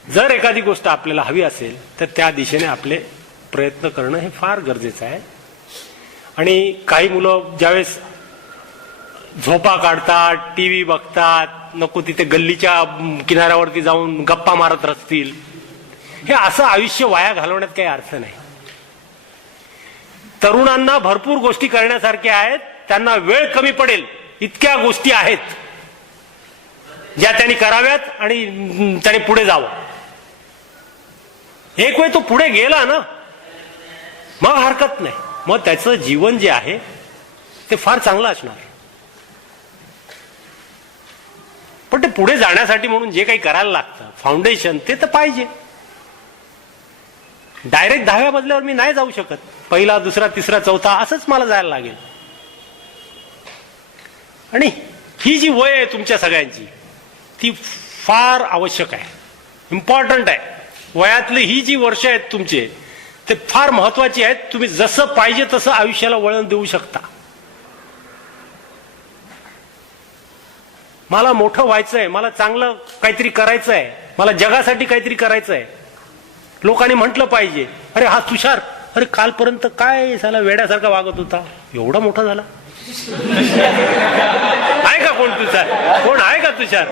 जर एखादी गोष्ट आपल्याला हवी असेल तर त्या दिशेने आपले प्रयत्न करणं हे फार गरजेचं आहे. आणि काही मुलं ज्यावेळेस झोपा काढतात, टीव्ही बघतात, नको तिथे गल्लीच्या किनाऱ्यावरती जाऊन गप्पा मारत असतील, हे असं आयुष्य वाया घालवण्यात काही अर्थ नाही. तरुणांना भरपूर गोष्टी करण्यासारख्या आहेत, त्यांना वेळ कमी पडेल इतक्या गोष्टी आहेत ज्या त्यांनी कराव्यात आणि त्यांनी पुढे जावं. एक वेळ तो पुढे गेला ना मग हरकत नाही, मग त्याचं जीवन जे आहे ते फार चांगलं असणार. पण ते पुढे जाण्यासाठी म्हणून जे काही करायला लागतं फाउंडेशन ते तर पाहिजे. डायरेक्ट 10व्या मजल्यावर मी नाही जाऊ शकत, पहिला दुसरा तिसरा चौथा असंच मला जायला लागेल. आणि ही जी वय आहे तुमच्या सगळ्यांची ती फार आवश्यक आहे, इम्पॉर्टंट आहे. वयातली ही जी वर्ष आहेत तुमचे ते फार महत्वाची आहेत. तुम्ही जसं पाहिजे तसं आयुष्याला वळण देऊ शकता. मला मोठं व्हायचंय, मला चांगलं काहीतरी करायचं आहे, मला जगासाठी काहीतरी करायचं आहे. लोकांनी म्हटलं पाहिजे, अरे हा तुषार, अरे कालपर्यंत काय झाला वेड्यासारखा वागत होता, एवढा मोठा झाला. आहे का कोण तुषार? कोण आहे का तुषार?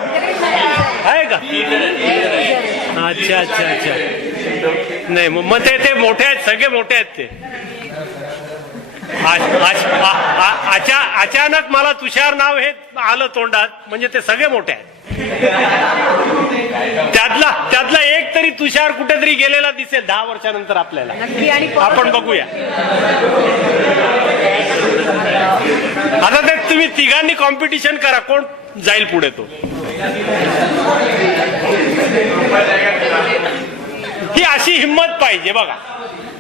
आहे का? अच्छा अच्छा अच्छा. नाही मग ते मोठे आहेत, सगळे मोठे आहेत ते. अचानक मला तुषार नाव हे आलं तोंडात म्हणजे ते सगळे मोठे आहेत. त्यातला एक तरी तुषार कुठेतरी गेलेला दिसेल 10 वर्षानंतर आपल्याला. आपण बघूया. आता ते तुम्ही तिघांनी कॉम्पिटिशन करा, कोण जाईल पुढे. तो ही अशी हिंमत पाहिजे बघा.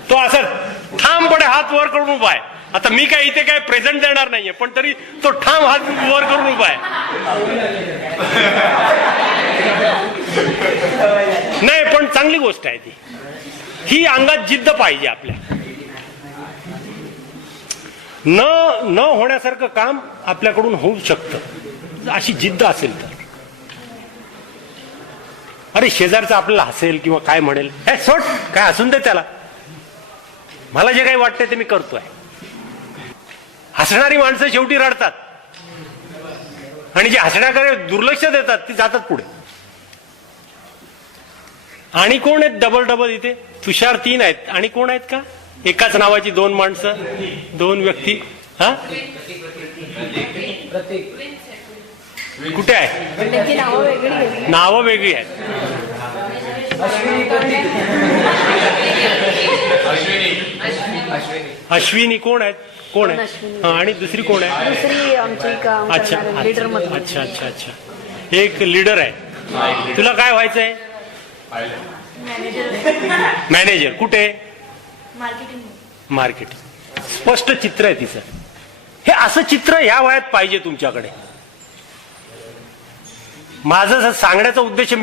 तो असं ठामपणे हात वर करून उभा आहे. आता मी काय इथे काय प्रेझेंट देणार नाहीये, पण तरी तो ठाम हात वर करून उभा आहे. नाही पण चांगली गोष्ट आहे ती. ही अंगात जिद्द पाहिजे आपल्या. न होण्यासारखं काम आपल्याकडून होऊ शकतं अशी जिद्द असेल तर. अरे शेजारचं आपल्याला हसेल किंवा काय म्हणेल, हे सोड, काय हसून दे त्याला, मला जे काही वाटतंय ते मी करतोय. हसणारी माणसं शेवटी रडतात आणि जे हसण्याकडे दुर्लक्ष देतात ती जातात पुढे. आणि कोण आहेत डबल इथे? तुषार 3 आहेत आणि कोण आहेत का एकाच नावाची 2 माणसं, 2 व्यक्ती? हा कुठे आहे? नावं वेगळी आहेत. अश्विनी कोण आहेत? कोण आहे? हा आणि दुसरी कोण आहे? अच्छा अच्छा अच्छा अच्छा. एक लीडर आहे. तुला काय व्हायचंय? मॅनेजर. कुठे? मार्केटिंग. स्पष्ट चित्र आहे तिचं. हे असं चित्र ह्या वयात पाहिजे तुमच्याकडे. माझं सांगण्याचा उद्देश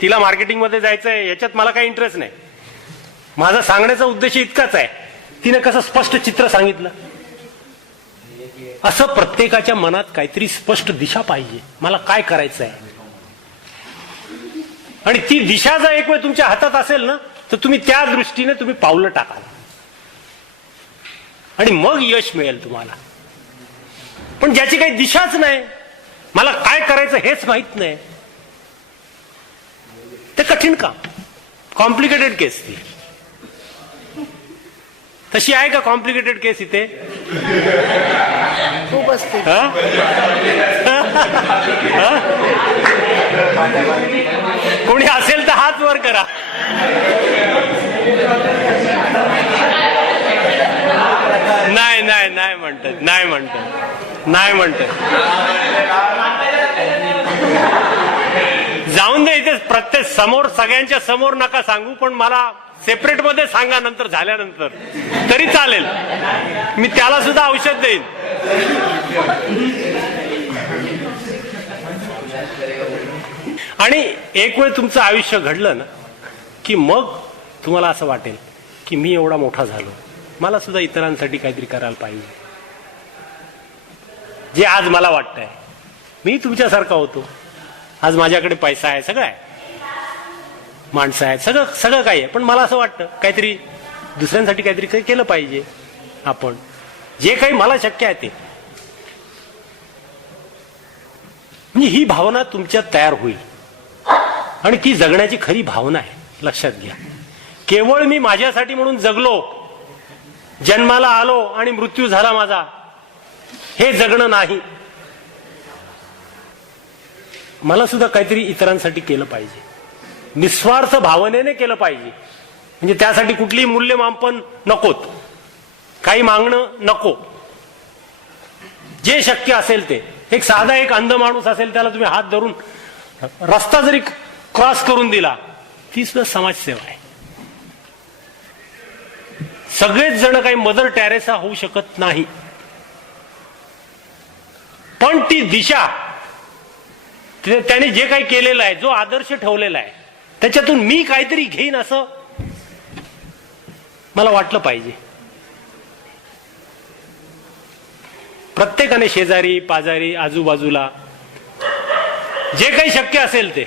तिला मार्केटिंगमध्ये जायचंय याच्यात मला काही इंटरेस्ट नाही. माझा सांगण्याचा उद्देश इतकाच आहे, तिने कसं स्पष्ट चित्र सांगितलं. असं प्रत्येकाच्या मनात काहीतरी स्पष्ट दिशा पाहिजे, मला काय करायचं आहे. आणि ती दिशा जर एक वेळ तुमच्या हातात असेल ना, तर तुम्ही त्या दृष्टीने तुम्ही पावलं टाकाल आणि मग यश मिळेल तुम्हाला. पण ज्याची काही दिशाच नाही, मला काय करायचं हेच माहित नाही, ते कठीण काम, कॉम्प्लिकेटेड केस ती. तशी आहे का कॉम्प्लिकेटेड केस इथे? खूप असते. कोणी असेल तर हात वर करा. नाही नाही नाही म्हणतात, नाही म्हणतात, नाही म्हणतात. जाऊन दे इथे प्रत्येक समोर, सगळ्यांच्या समोर नका सांगू, पण मला सेपरेट मध्ये सांगा नंतर, झाल्यानंतर तरी चालेल. मी त्याला सुद्धा औषध देईन. आणि एक वेळ तुमचं आयुष्य घडलं ना, की मग तुम्हाला असं वाटेल की मी एवढा मोठा झालो, मला सुद्धा इतरांसाठी काहीतरी करायला पाहिजे. जे आज मला वाटतंय, मी तुमच्यासारखा होतो, आज माझ्याकडे पैसा आहे, सगळं आहे, माणसं आहेत, सगळं सगळं काही आहे, पण मला असं वाटतं काहीतरी दुसऱ्यांसाठी काहीतरी काही केलं पाहिजे. आपण जे काही मला शक्य आहे ते, म्हणजे ही भावना तुमच्यात तयार होईल. आणि ती जगण्याची खरी भावना आहे, लक्षात घ्या. केवळ मी माझ्यासाठी म्हणून जगलो, जन्माला आलो आणि मृत्यू झाला माझा, हे जगणं नाही. मला सुद्धा काहीतरी इतरांसाठी केलं पाहिजे, निस्वार्थ भावनेने केलं पाहिजे. म्हणजे त्यासाठी कुठलीही मूल्यमापन नकोत, काही मागणं नको. जे शक्य असेल ते. एक साधा एक अंध माणूस असेल, त्याला तुम्ही हात धरून रस्ता जरी क्रॉस करून दिला, ती सुद्धा समाजसेवा आहे. सगळेच जण काही मदर टेरेसा होऊ शकत नाही, पण ती दिशा, त्याने जे काही केलेलं आहे, जो आदर्श ठेवलेला आहे, त्याच्यातून मी काहीतरी घेईन असं मला वाटलं पाहिजे. प्रत्येकाने शेजारी पाजारी आजूबाजूला जे काही शक्य असेल ते,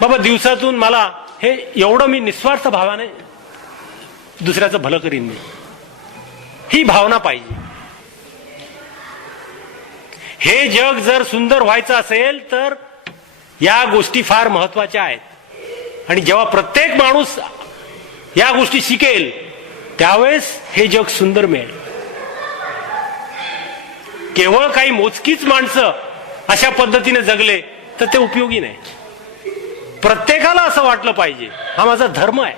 बाबा दिवसातून मला हे एवढं मी निस्वार्थ भावाने दुसऱ्याचं भलं करीन मी, ही भावना पाहिजे. हे जग जर सुंदर व्हायचं असेल तर या गोष्टी फार महत्वाच्या आहेत. आणि जेव्हा प्रत्येक माणूस या गोष्टी शिकेल, त्यावेळेस हे जग सुंदर मिळेल. केवळ काही मोजकीच माणसं अशा पद्धतीने जगले तर ते उपयोगी नाही. प्रत्येकाला असं वाटलं पाहिजे, हा माझा धर्म आहे,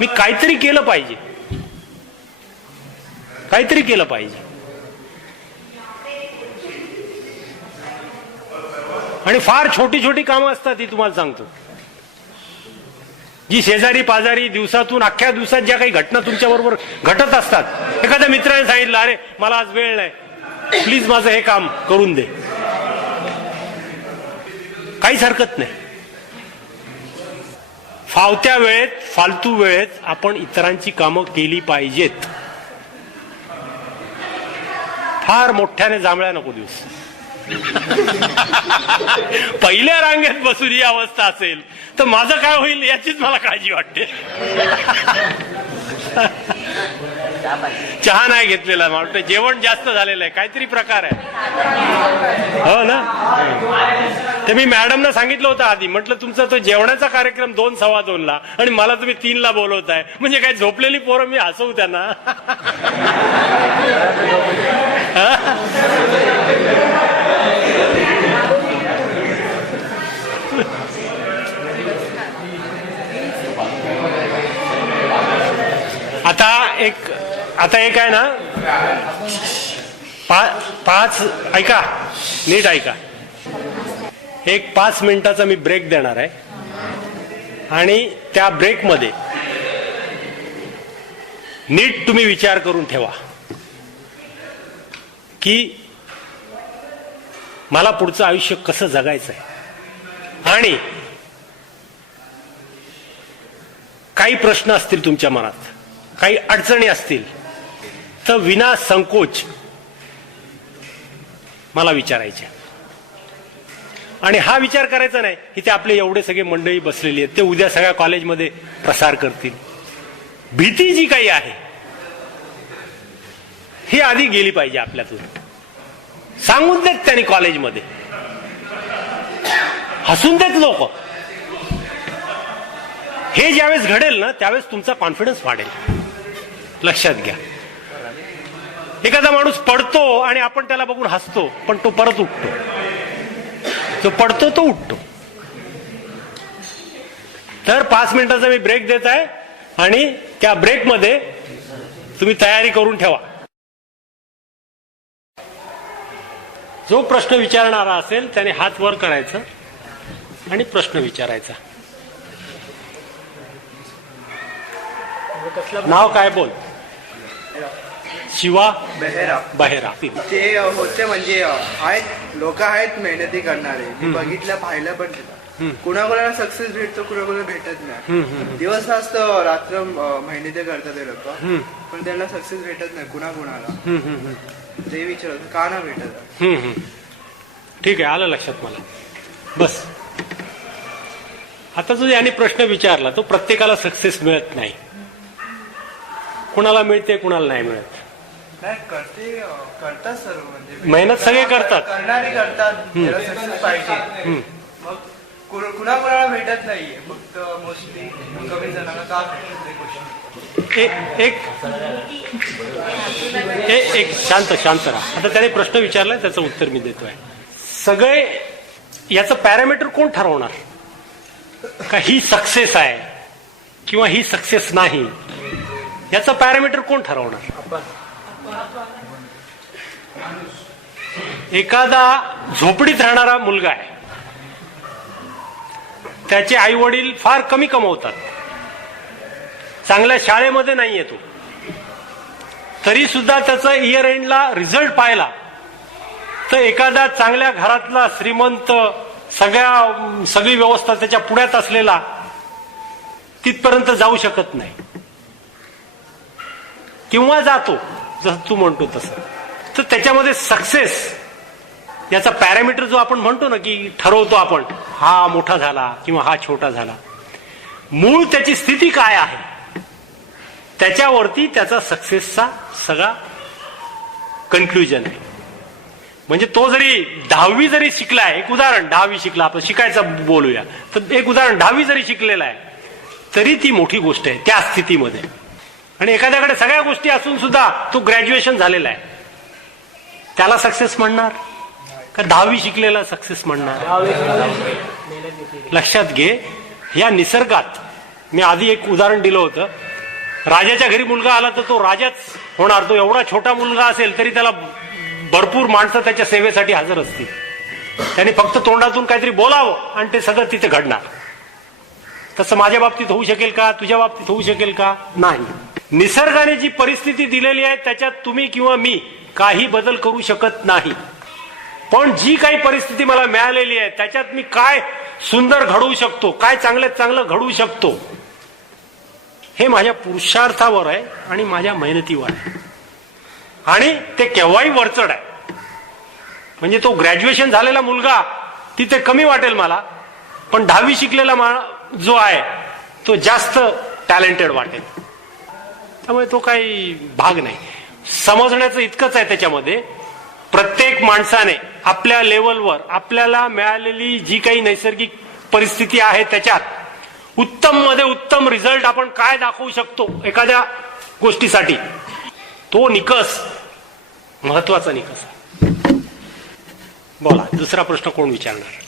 मी काहीतरी केलं पाहिजे, काहीतरी केलं पाहिजे. आणि फार छोटी छोटी कामं असतात ही, तुम्हाला सांगतो, जी शेजारी पाजारी दिवसातून, अख्ख्या दिवसात ज्या काही घटना तुमच्या बरोबर घटत असतात. एखाद्या मित्राने सांगितलं, अरे मला आज वेळ नाही, प्लीज माझं हे काम करून दे, काहीच हरकत नाही. फावत्या वेळेत, फालतू वेळेत आपण इतरांची कामं केली पाहिजेत. फार मोठ्याने जांभळ्या नको दिवस. पहिल्या रांगेत बसून ही अवस्था असेल तर माझं काय होईल याचीच मला काळजी वाटते. चहा नाही घेतलेला, मला वाटतं जेवण जास्त झालेलं आहे, काहीतरी प्रकार आहे. हो ना. ते मी मॅडमना सांगितलं होतं आधी, म्हटलं तुमचा तो जेवणाचा कार्यक्रम 2 सव्वा 2 ला आणि मला तुम्ही 3 ला बोलवताय, म्हणजे काय झोपलेली पोरं मी हसवू त्यांना. आता एक आहे ना, 5 ऐका, नीट ऐका, एक 5 मिनिटाचा मी ब्रेक देणार आहे. आणि त्या ब्रेकमध्ये नीट तुम्ही विचार करून ठेवा की मला पुढचं आयुष्य कसं जगायचं आहे, आणि काही प्रश्न असतील तुमच्या मनात, काही अडचणी असतील, तर विना संकोच मला विचारायच्या. आणि हा विचार करायचा नाही की ते आपले एवढे सगळे मंडळी बसलेली आहेत, ते उद्या सगळ्या कॉलेजमध्ये प्रसार करतील. भीती जी काही आहे ही आधी गेली पाहिजे आपल्यातून. सांगून देत त्यांनी कॉलेजमध्ये, हसून देत लोक. हे ज्यावेळेस घडेल ना त्यावेळेस तुमचा कॉन्फिडन्स वाढेल. लक्षात घ्या, एखादा माणूस पडतो आणि आपण त्याला बघून हसतो, पण तो परत उठतो. जो पडतो तो उठतो. तर 5 मिनिटाचा मी ब्रेक देत आहे, आणि त्या ब्रेकमध्ये तुम्ही तयारी करून ठेवा. जो प्रश्न विचारणारा असेल त्याने हात वर करायचं आणि प्रश्न विचारायचा. नाव काय? बोल. शिवा बहेरा. ते होते म्हणजे आहेत लोक आहेत मेहनती करणारे, मी बघितलं पाहिलं, पण कुणाकुणाला सक्सेस भेटतो, कुणाकुणाला भेटत नाही. दिवस असतो, रात्र मेहनती करतात ते लोक, पण त्यांना सक्सेस भेटत नाही कुणाकुणाला. ते विचारत का ना भेटत. ठीक आहे, आलं लक्षात मला. बस आता जो याने प्रश्न विचारला तो प्रत्येकाला सक्सेस मिळत नाही. कुणाला मिळते, कुणाला नाही मिळत. नाही करतात सर्व, म्हणजे मेहनत सगळे करतात, करणारे करतात, त्याला सक्सेस पाहिजे. मग कुणाकुणाला भेटत नाहीये, फक्त मोस्टली कमी जणांना का भेटत ते क्वेश्चन. एक शांत राहा. आता त्याने प्रश्न विचारलाय, त्याचं उत्तर मी देतोय. सगळे याचं पॅरामीटर कोण ठरवणार का ही सक्सेस आहे किंवा ही सक्सेस नाही? याचं पॅरामीटर कोण ठरवणार? एखादा झोपडीत राहणारा मुलगा आहे, त्याचे आई वडील फार कमी कमवतात, चांगल्या शाळेमध्ये नाहीये तो, तरी सुद्धा त्याचा इयर एंडला रिझल्ट पाहिला तर एखादा चांगल्या घरातला श्रीमंत, सगळी व्यवस्था त्याच्या पुढ्यात असलेला तिथपर्यंत जाऊ शकत नाही, किंवा जातो जसं तू म्हणतो तसं. तर त्याच्यामध्ये सक्सेस याचा पॅरामीटर जो आपण म्हणतो ना की ठरवतो आपण, हा मोठा झाला किंवा हा छोटा झाला, मूळ त्याची स्थिती काय आहे त्याच्यावरती त्याचा सक्सेसचा सगळा कन्क्लुजन आहे. म्हणजे तो जरी 10वी जरी शिकलाय, एक उदाहरण 10वी शिकला, आपण शिकायचं बोलूया, तर एक उदाहरण 10वी जरी शिकलेला आहे तरी ती मोठी गोष्ट आहे त्या स्थितीमध्ये. आणि एखाद्याकडे सगळ्या गोष्टी असून सुद्धा तो ग्रॅज्युएशन झालेला आहे, त्याला सक्सेस म्हणणार का 10वी शिकलेला सक्सेस म्हणणार? लक्षात घे, या निसर्गात मी आधी एक उदाहरण दिलं होतं, राजाच्या घरी मुलगा आला तर तो राजाच होणार. तो एवढा छोटा मुलगा असेल तरी त्याला भरपूर माणसं त्याच्या सेवेसाठी हजर असतील. त्याने फक्त तोंडातून काहीतरी बोलावं आणि ते सगळं तिथे घडणार. तसं माझ्या बाबतीत होऊ शकेल का? तुझ्या बाबतीत होऊ शकेल का? नाही. निसर्गाने जी परिस्थिती दिलेली आहे त्याच्यात तुम्ही किंवा मी काही बदल करू शकत नाही. पण जी काही परिस्थिती मला मिळालेली आहे त्याच्यात मी काय सुंदर घडवू शकतो, काय चांगल्यात चांगलं घडवू शकतो, हे माझ्या पुरुषार्थावर आहे आणि माझ्या मेहनतीवर आहे. आणि ते केव्हाही वरचढ आहे. म्हणजे तो ग्रॅज्युएशन झालेला मुलगा तिथे कमी वाटेल मला, पण 10वी शिकलेला जो आहे तो जास्त टॅलेंटेड वाटेल. त्यामुळे तो काही भाग नाही. समजण्याचं इतकंच आहे त्याच्यामध्ये, प्रत्येक माणसाने आपल्या लेवलवर आपल्याला मिळालेली जी काही नैसर्गिक परिस्थिती आहे त्याच्यात उत्तम मध्ये उत्तम रिझल्ट आपण काय दाखवू शकतो एखाद्या गोष्टीसाठी, तो निकष महत्वाचा निकष आहे. बोला, दुसरा प्रश्न कोण विचारणार?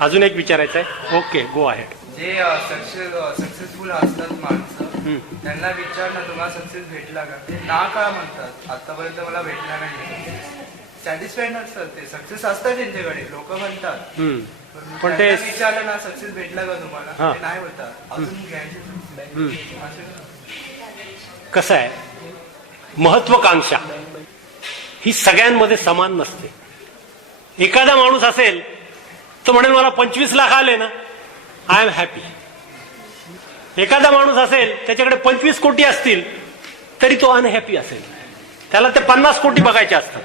अजून एक विचारायचा आहे. Okay, go ahead. जे सक्सेसफुल असतात माणसं, त्यांना विचार ना तुम्हाला सक्सेस भेटला का, ते ना का म्हणतात आतापर्यंत मला भेटला नाही. सॅटिस्फाईड नसतात ते, सक्सेस असतात त्यांच्याकडे, लोक म्हणतात, पण ते विचारलं ना सक्सेस भेटला का तुम्हाला, ते नाही बोलतात अजून घ्यायचे. कसं आहे, महत्वाकांक्षा ही सगळ्यांमध्ये समान नसते. एखादा माणूस असेल तो म्हणेल मला 25 लाख आले ना, आय एम हॅपी. एखादा माणूस असेल त्याच्याकडे 25 कोटी असतील तरी तो अनहॅपी असेल, त्याला ते 50 कोटी बघायचे असतात.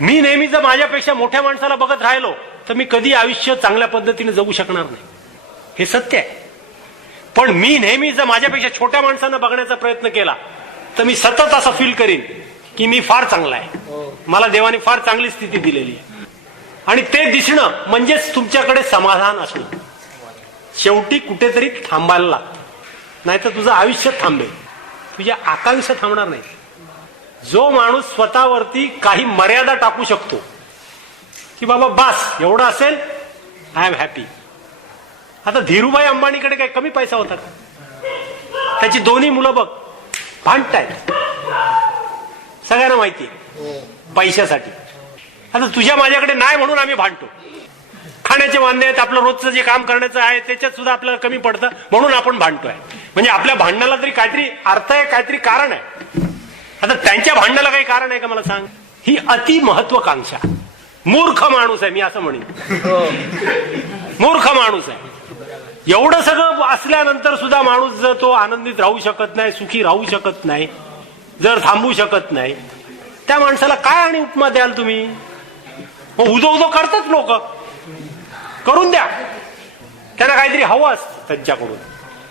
मी नेहमी जर माझ्यापेक्षा मोठ्या माणसाला बघत राहिलो तर मी कधी आयुष्य चांगल्या पद्धतीने जगू शकणार नाही, हे सत्य आहे. पण मी नेहमी जर माझ्यापेक्षा छोट्या माणसांना बघण्याचा प्रयत्न केला तर मी सतत असं फील करीन की मी फार चांगला आहे, मला देवाने फार चांगली स्थिती दिलेली आहे. आणि ते दिसणं म्हणजेच तुमच्याकडे समाधान असणं. शेवटी कुठेतरी थांबायला लागतं, नाहीतर तुझं आयुष्य थांबेल, तुझ्या आकांक्षा थांबणार नाही. जो माणूस स्वतःवरती काही मर्यादा टाकू शकतो की बाबा बास एवढं असेल, आय एम हॅपी. आता धीरूभाई अंबानीकडे काही कमी पैसा होता का? त्याची दोन्ही मुलं बघ भांडतायत, सगळ्यांना माहिती पैशासाठी. आता तुझ्या माझ्याकडे नाही म्हणून आम्ही भांडतो. खाण्याचे वांदे आहेत, आपलं रोजचं जे काम करण्याचं आहे त्याच्यात सुद्धा आपल्याला कमी पडतं म्हणून आपण भांडतोय. म्हणजे आपल्या भांडणाला तरी काहीतरी अर्थ आहे, काहीतरी कारण आहे. आता त्यांच्या भांडणाला काही कारण आहे का मला सांग? ही अति महत्वाकांक्षा. मूर्ख माणूस आहे मी असं म्हणेन, मूर्ख माणूस आहे. एवढं सगळं असल्यानंतर सुद्धा माणूस जर तो आनंदित राहू शकत नाही, सुखी राहू शकत नाही, जर थांबू शकत नाही, त्या माणसाला काय आणि उपमा द्याल तुम्ही? उदो उदो करतात लोक, करून द्या. त्यांना काहीतरी हवं असतं त्यांच्याकडून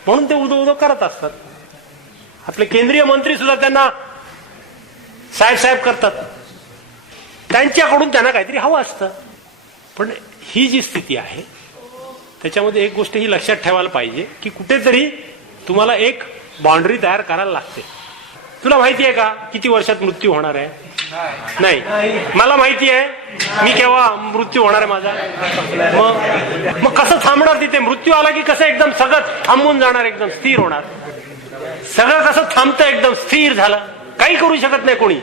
म्हणून ते उदो उदो करत असतात. आपले केंद्रीय मंत्री सुद्धा त्यांना साहेब साहेब करतात, त्यांच्याकडून त्यांना काहीतरी हवं असतं. पण ही जी स्थिती आहे त्याच्यामध्ये एक गोष्ट ही लक्षात ठेवायला पाहिजे की कुठेतरी तुम्हाला एक बाउंड्री तयार करायला लागते. तुला माहिती आहे का किती वर्षात मृत्यू होणार आहे? नाही. मला माहिती आहे मी केव्हा मृत्यू होणार आहे माझा. मग कसं थांबणार तिथे? मृत्यू आला की कसं एकदम सगळं थांबून जाणार, एकदम स्थिर होणार. सगळं कसं थांबतं, एकदम स्थिर झालं, काही करू शकत नाही कोणी.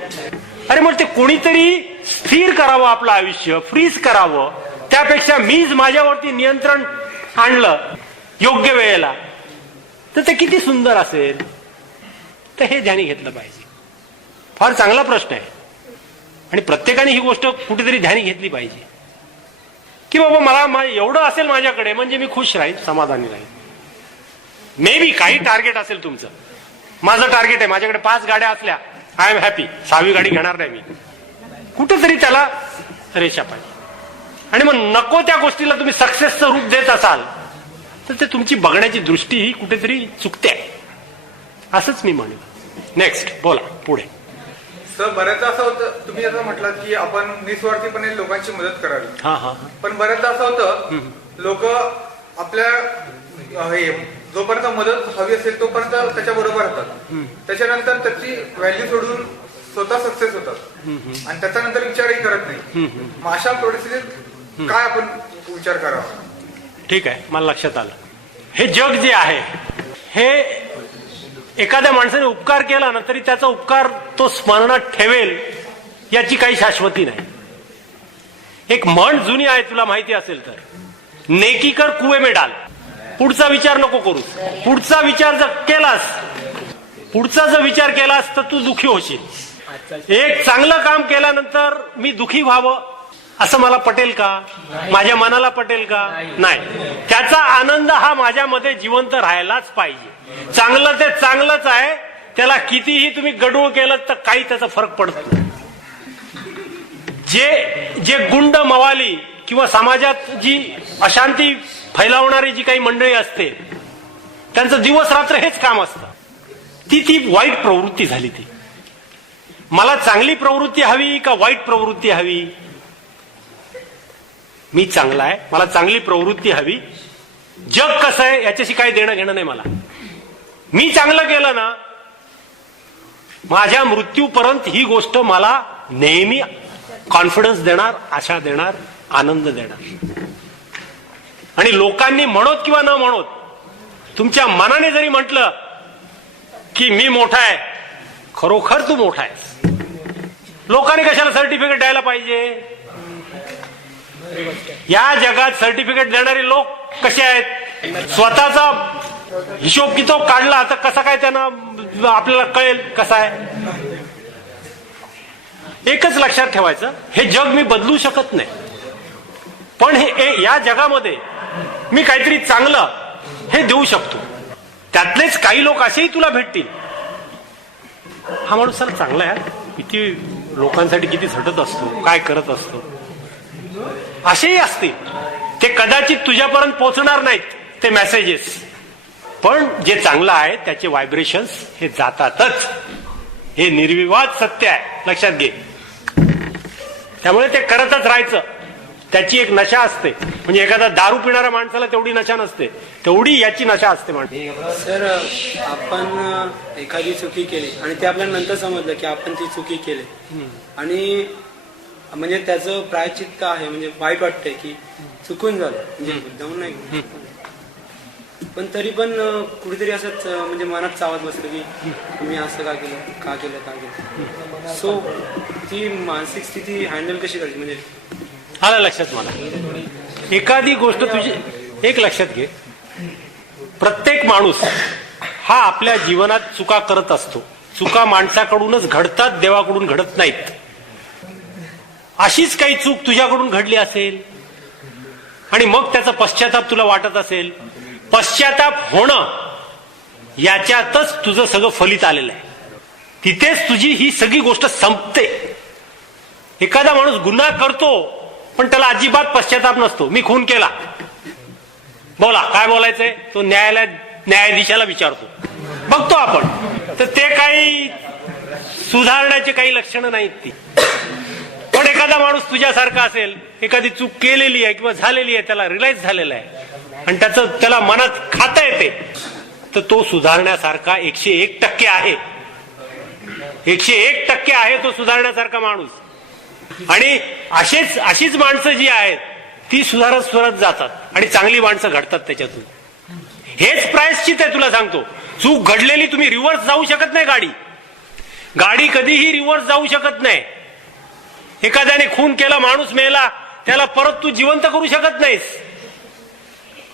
अरे मग ते कोणीतरी स्थिर करावं आपलं आयुष्य, फ्रीज करावं. त्यापेक्षा मीच माझ्यावरती नियंत्रण आणलं योग्य वेळेला तर ते किती सुंदर असेल. तर हे ध्यानी घेतलं पाहिजे. फार चांगला प्रश्न आहे आणि प्रत्येकाने ही गोष्ट कुठेतरी ध्यानी घेतली पाहिजे की बाबा मला एवढं असेल माझ्याकडे म्हणजे मी खुश राहील, समाधानी राहील. मे बी काही टार्गेट असेल तुमचं. माझं टार्गेट आहे माझ्याकडे 5 गाड्या असल्या, आय एम हॅपी. 6वी गाडी घेणार नाही मी. कुठेतरी त्याला रेषा पाहिजे. आणि मग नको त्या गोष्टीला तुम्ही सक्सेसचं रूप देत असाल तर ते तुमची बघण्याची दृष्टी ही कुठेतरी चुकते, असंच मी म्हणेन. नेक्स्ट बोला पुढे. सर बऱ्याचदा असं होतं, तुम्ही असं म्हटलं की आपण निस्वार्थीपणे लोकांची मदत करावी. हा. पण बऱ्याचदा असं होतं लोक आपल्या जोपर्यंत मदत हवी असेल तोपर्यंत त्याच्या बरोबर राहतात. त्याच्यानंतर त्याची व्हॅल्यू सोडून स्वतः सक्सेस होतात आणि त्याच्यानंतर विचारही करत नाही. मग अशा परिस्थितीत काय आपण विचार करावा? ठीक आहे, मला लक्षात आलं. हे जग जे आहे हे एखाद्या माणसाने उपकार केला ना तरी त्याचा उपकार तो स्मरणात ठेवेल याची काही शाश्वती नाही. एक म्हण जुनी आहे, तुला माहिती असेल तर, नेकी कर कुएं में डाल. पुढचा विचार नको करू. पुढचा विचार जर विचार केलास तर तू दुखी होशील. एक चांगलं काम केल्यानंतर मी दुखी व्हावं असं मला पटेल का? माझ्या मनाला पटेल का? नाही. त्याचा आनंद हा माझ्यामध्ये जिवंत राहायलाच पाहिजे. चांगलं ते चांगलंच आहे, त्याला कितीही तुम्ही गडूळ केलं तर काही त्याचा फरक पडत नाही. जे गुंड मवाली किंवा समाजात जी अशांती फैलावणारी जी काही मंडळी असते त्यांचं दिवस रात्र हेच काम असतं. ती वाईट प्रवृत्ती झाली. ती मला चांगली प्रवृत्ती हवी का वाईट प्रवृत्ती हवी? मी चांगला आहे, मला चांगली प्रवृत्ती हवी. जग कसं आहे याच्याशी काही देणं घेणं नाही मला. मी चांगलं केलं ना माझ्या मृत्यूपर्यंत ही गोष्ट मला नेहमी कॉन्फिडन्स देणार, आशा देणार, आनंद देणार. आणि लोकांनी म्हणोत किंवा न म्हणोत, तुमच्या मनाने जरी म्हटलं की मी मोठा आहे, खरोखर तू मोठा आहेस. लोकांनी कशाला सर्टिफिकेट द्यायला पाहिजे? या जगात सर्टिफिकेट देणारे लोक कसे आहेत? स्वतःचा हिशोब कितो काढला तर कसा काय त्यांना आपल्याला कळेल कसा आहे? एकच लक्षात ठेवायचं, हे जग मी बदलू शकत नाही. पण या जगामध्ये मी काहीतरी चांगलं हे देऊ शकतो. त्यातलेच काही लोक असेही तुला भेटतील, हा माणूस सर चांगला आहे, किती लोकांसाठी किती झटत असतो, काय करत असतो, असेही असतील. ते कदाचित तुझ्यापर्यंत पोहोचणार नाहीत ते मेसेजेस, पण जे चांगलं आहे त्याचे व्हायब्रेशन्स हे जातातच. हे निर्विवाद सत्य आहे, लक्षात घे. त्यामुळे ते करतच राहायचं. त्याची एक नशा असते. म्हणजे एखादा दारू पिणाऱ्या माणसाला तेवढी नशा नसते, तेवढी याची नशा असते. सर, आपण एखादी चुकी केली आणि ते आपल्याला नंतर समजलं की आपण ती चुकी केली आणि म्हणजे त्याचं प्रायश्चित्त आहे, म्हणजे वाईट वाटतंय की चुकून झालं, म्हणजे मुद्दामून नाही, पण तरी पण कुठेतरी असंच म्हणजे मनात चावत बसलं की मी असं का केलं. सो ती मानसिक स्थिती हँडल कशी करायची? म्हणजे आलं लक्षात मला. एखादी गोष्ट तुझी एक लक्षात घे, प्रत्येक माणूस हा आपल्या जीवनात चुका करत असतो. चुका माणसाकडूनच घडतात, देवाकडून घडत नाहीत. अशीच काही चूक तुझ्याकडून घडली असेल आणि मग त्याचा पश्चाताप तुला वाटत असेल, पश्चाताप होणं याच्यातच तुझं सगळं फलित आलेलं आहे. तिथेच तुझी ही सगळी गोष्ट संपते. एखादा माणूस गुन्हा करतो पण त्याला अजिबात पश्चाताप नसतो. मी खून केला, बोला काय बोलायचंय, तो न्यायाधीशाला विचारतो, बघतो आपण. तर ते काही सुधारण्याचे काही लक्षणं नाहीत ती. पण एखादा माणूस तुझ्यासारखा असेल, एखादी चूक केलेली आहे किंवा झालेली आहे, त्याला रिअलाइज झालेलं आहे आणि त्याला मनात खाता येते, तर तो सुधारण्यासारखा 101% आहे. 101% आहे तो सुधारण्यासारखा माणूस. आणि अशीच माणसं जी आहेत ती सुधारत जातात आणि चांगली माणसं घडतात त्याच्यातून. हेच प्रायश्चित आहे. तुला सांगतो, चूक घडलेली तुम्ही रिव्हर्स जाऊ शकत नाही. गाडी कधीही रिव्हर्स जाऊ शकत नाही. एखाद्याने खून केला, माणूस मेला, त्याला परत तू जिवंत करू शकत नाहीस.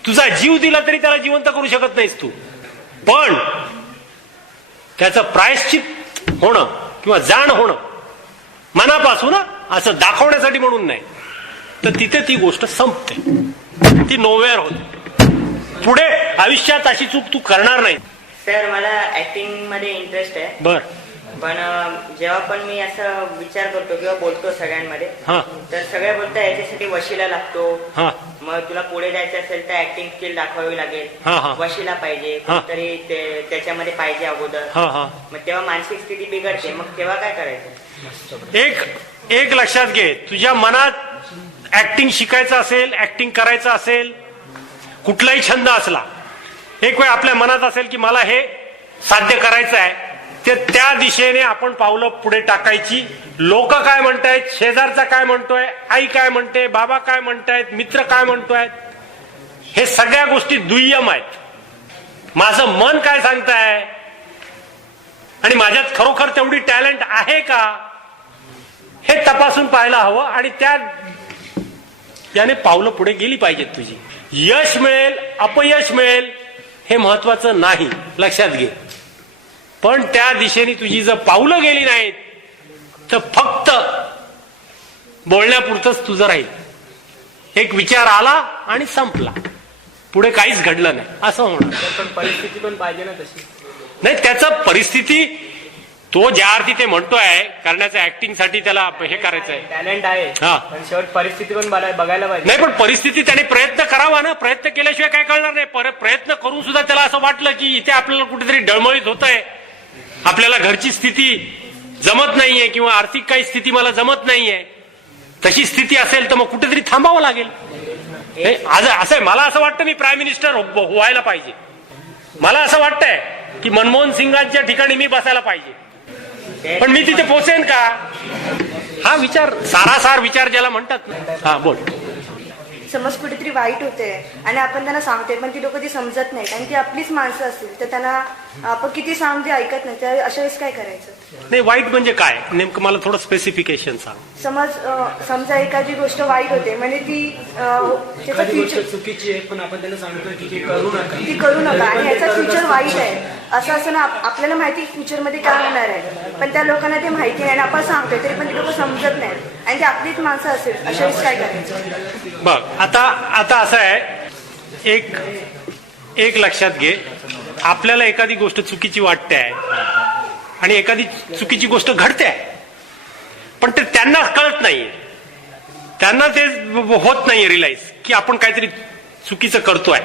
तुझा जीव दिला तरी त्याला जिवंत करू शकत नाहीस तू. पण त्याचं प्रायश्चित होणं किंवा जाण होणं मनापासून, असं दाखवण्यासाठी म्हणून नाही, तर तिथे ती गोष्ट संपते, ती नोवेअर होते. पुढे आयुष्यात अशी चूक तू करणार नाही. सर, मला ऍक्टिंग मध्ये इंटरेस्ट आहे. बर. पण जेव्हा पण मी असं विचार करतो किंवा बोलतो सगळ्यांमध्ये, तर सगळे बोलतात याच्यासाठी वशिला लागतो. मग तुला पुढे जायचं असेल तर ऍक्टिंग स्किल दाखवावी लागेल, वशिला पाहिजे, कोणतरी त्याच्यामध्ये पाहिजे अगोदर. मग तेव्हा मानसिक स्थिती बिघडते. मग तेव्हा काय करायचं? एक लक्षात घे, तुझ्या मनात ऍक्टिंग शिकायचं असेल, ऍक्टिंग करायचं असेल, कुठलाही छंद असला, एक वेळ आपल्या मनात असेल की मला हे साध्य करायचं आहे, ते त्या दिशेने आपण पावलं पुढे टाकायची. लोक काय म्हणतायत, शेजारचा काय म्हणतोय, आई काय म्हणते, बाबा काय म्हणतायत, मित्र काय म्हणतोय, हे सगळ्या गोष्टी दुय्यम आहेत. माझं मन काय सांगताय आणि माझ्यात खरोखर तेवढी टॅलेंट आहे का, हे तपासून पाहायला हवं. आणि त्या याने पावलं पुढे गेली पाहिजेत तुझी. यश मिळेल, अपयश मिळेल, हे महत्वाचं नाही, लक्षात घे. पण त्या दिशेने तुझी जर पावलं गेली नाहीत तर फक्त बोलण्यापुरतंच तुझं राहील. एक विचार आला आणि संपला, पुढे काहीच घडलं नाही, असं होणार. पण परिस्थिती पण पाहिजे ना तशी. नाही, त्याचं परिस्थिती तो ज्या अर्थी ते म्हणतोय करण्याचं, ऍक्टिंग साठी त्याला हे करायचंय, टॅलेंट आहे, पण शेवट परिस्थिती पण बघायला पाहिजे. नाही, पण परिस्थिती त्याने प्रयत्न करावा ना. प्रयत्न केल्याशिवाय काय कळणार नाही. प्रयत्न करून सुद्धा त्याला असं वाटलं की इथे आपल्याला कुठेतरी डळमळीत होतंय, आपल्याला घरची स्थिती जमत नाहीये किंवा आर्थिक काही स्थिती मला जमत नाहीये, तशी स्थिती असेल तर मग कुठेतरी थांबावं लागेल. असं मला असं वाटतं मी प्राईम मिनिस्टर व्हायला पाहिजे. मला असं वाटतंय की मनमोहन सिंगांच्या ठिकाणी मी बसायला पाहिजे, पण मी तिथे पोहोचेन का, हा विचार, सारासार विचार ज्याला म्हणतात ना. हा बोल. समज कुठेतरी वाईट होते आणि आपण त्यांना सांगते, पण ती लोक ती समजत नाहीत आणि ती आपलीच माणसं असतील तर त्यांना आपण किती सांगते ऐकत नाही, त्या अशा वेळेस काय करायचं? नाही, वाईट म्हणजे काय नेमकं मला थोडं स्पेसिफिकेशन सांग. समजा एखादी गोष्ट वाईट होते म्हणजे ती त्याचा फ्युचर चुकीची आहे, पण आपण त्यांना सांगतोय की ती करू नका आणि ह्याचा फ्युचर वाईट आहे असं असं ना आपल्याला माहिती फ्युचरमध्ये काय होणार आहे, पण त्या लोकांना ते माहिती नाही आणि आपण सांगतोय तरी पण ते लोक समजत नाहीत आणि ते आपलीच माणसं असेल अशा वेळेस काय करायचं? बघ आता असं आहे, एक लक्षात घे, आपल्याला एखादी गोष्ट चुकीची वाटते आहे आणि एखादी चुकीची गोष्ट घडते आहे, पण ते त्यांना कळत नाहीये, त्यांना ते होत नाहीये रिअलाइज की आपण काहीतरी चुकीचं करतोय.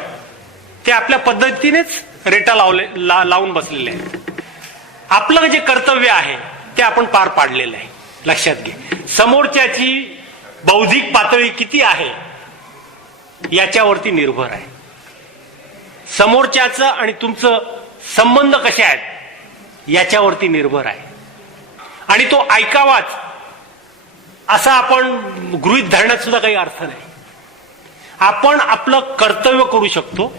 ते आपल्या पद्धतीनेच रेटा लावून बसलेले आहे. आपलं जे कर्तव्य आहे ते आपण पार पाडलेलं आहे. लक्षात घे, समोरच्याची बौद्धिक पातळी किती आहे याच्यावरती निर्भर आहे. समोरच्याचं आणि तुमचं संबंध कसे आहेत याच्यावरती निर्भर आहे. आणि तो ऐकावाच असा आपण गृहीत धरण्यात सुद्धा काही अर्थ नाही. आपण आपलं कर्तव्य करू शकतो,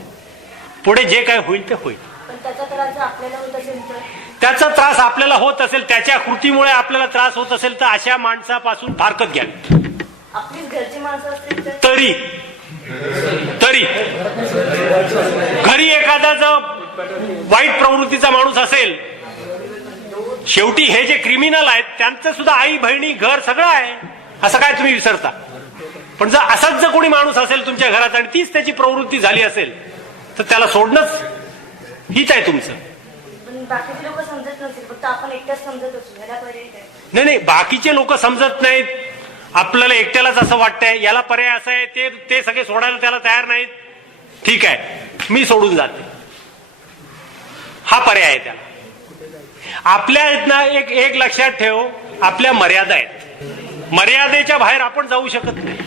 पुढे जे काय होईल ते होईल. पण त्याचा त्रास जर आपल्याला होत असेल तर? त्याचा त्रास आपल्याला होत असेल, त्याच्या कृतीमुळे आपल्याला त्रास होत असेल तर अशा माणसापासून फारकत घ्यावी. आपलीच घरची माणसं असतील तर? तरी घरी एखादा जर वाईट प्रवृत्तीचा माणूस असेल, शेवटी हे जे क्रिमिनल आहेत त्यांचं सुद्धा आई बहिणी घर सगळं आहे, असं काय तुम्ही विसरता? पण जर असाच जर कोणी माणूस असेल तुमच्या घरात आणि तीच त्याची प्रवृत्ती झाली असेल तर त्याला सोडणंच हीच आहे तुमचं. पण बाकीचे लोक समजत नसेल, फक्त आपण एकटाच समजत असू, याला पर्याय काय? नाही, बाकीचे लोक समजत नाहीत, आपल्याला एकट्यालाच असं वाटतंय, याला पर्याय असा आहे, ते सगळे सोडायला त्याला तयार नाहीत. ठीक आहे, मी सोडून जाते, हा पर्याय आहे त्याला. आपल्या एक लक्षात ठेव, आपल्या मर्यादा आहेत, मर्यादेच्या बाहेर आपण जाऊ शकत नाही.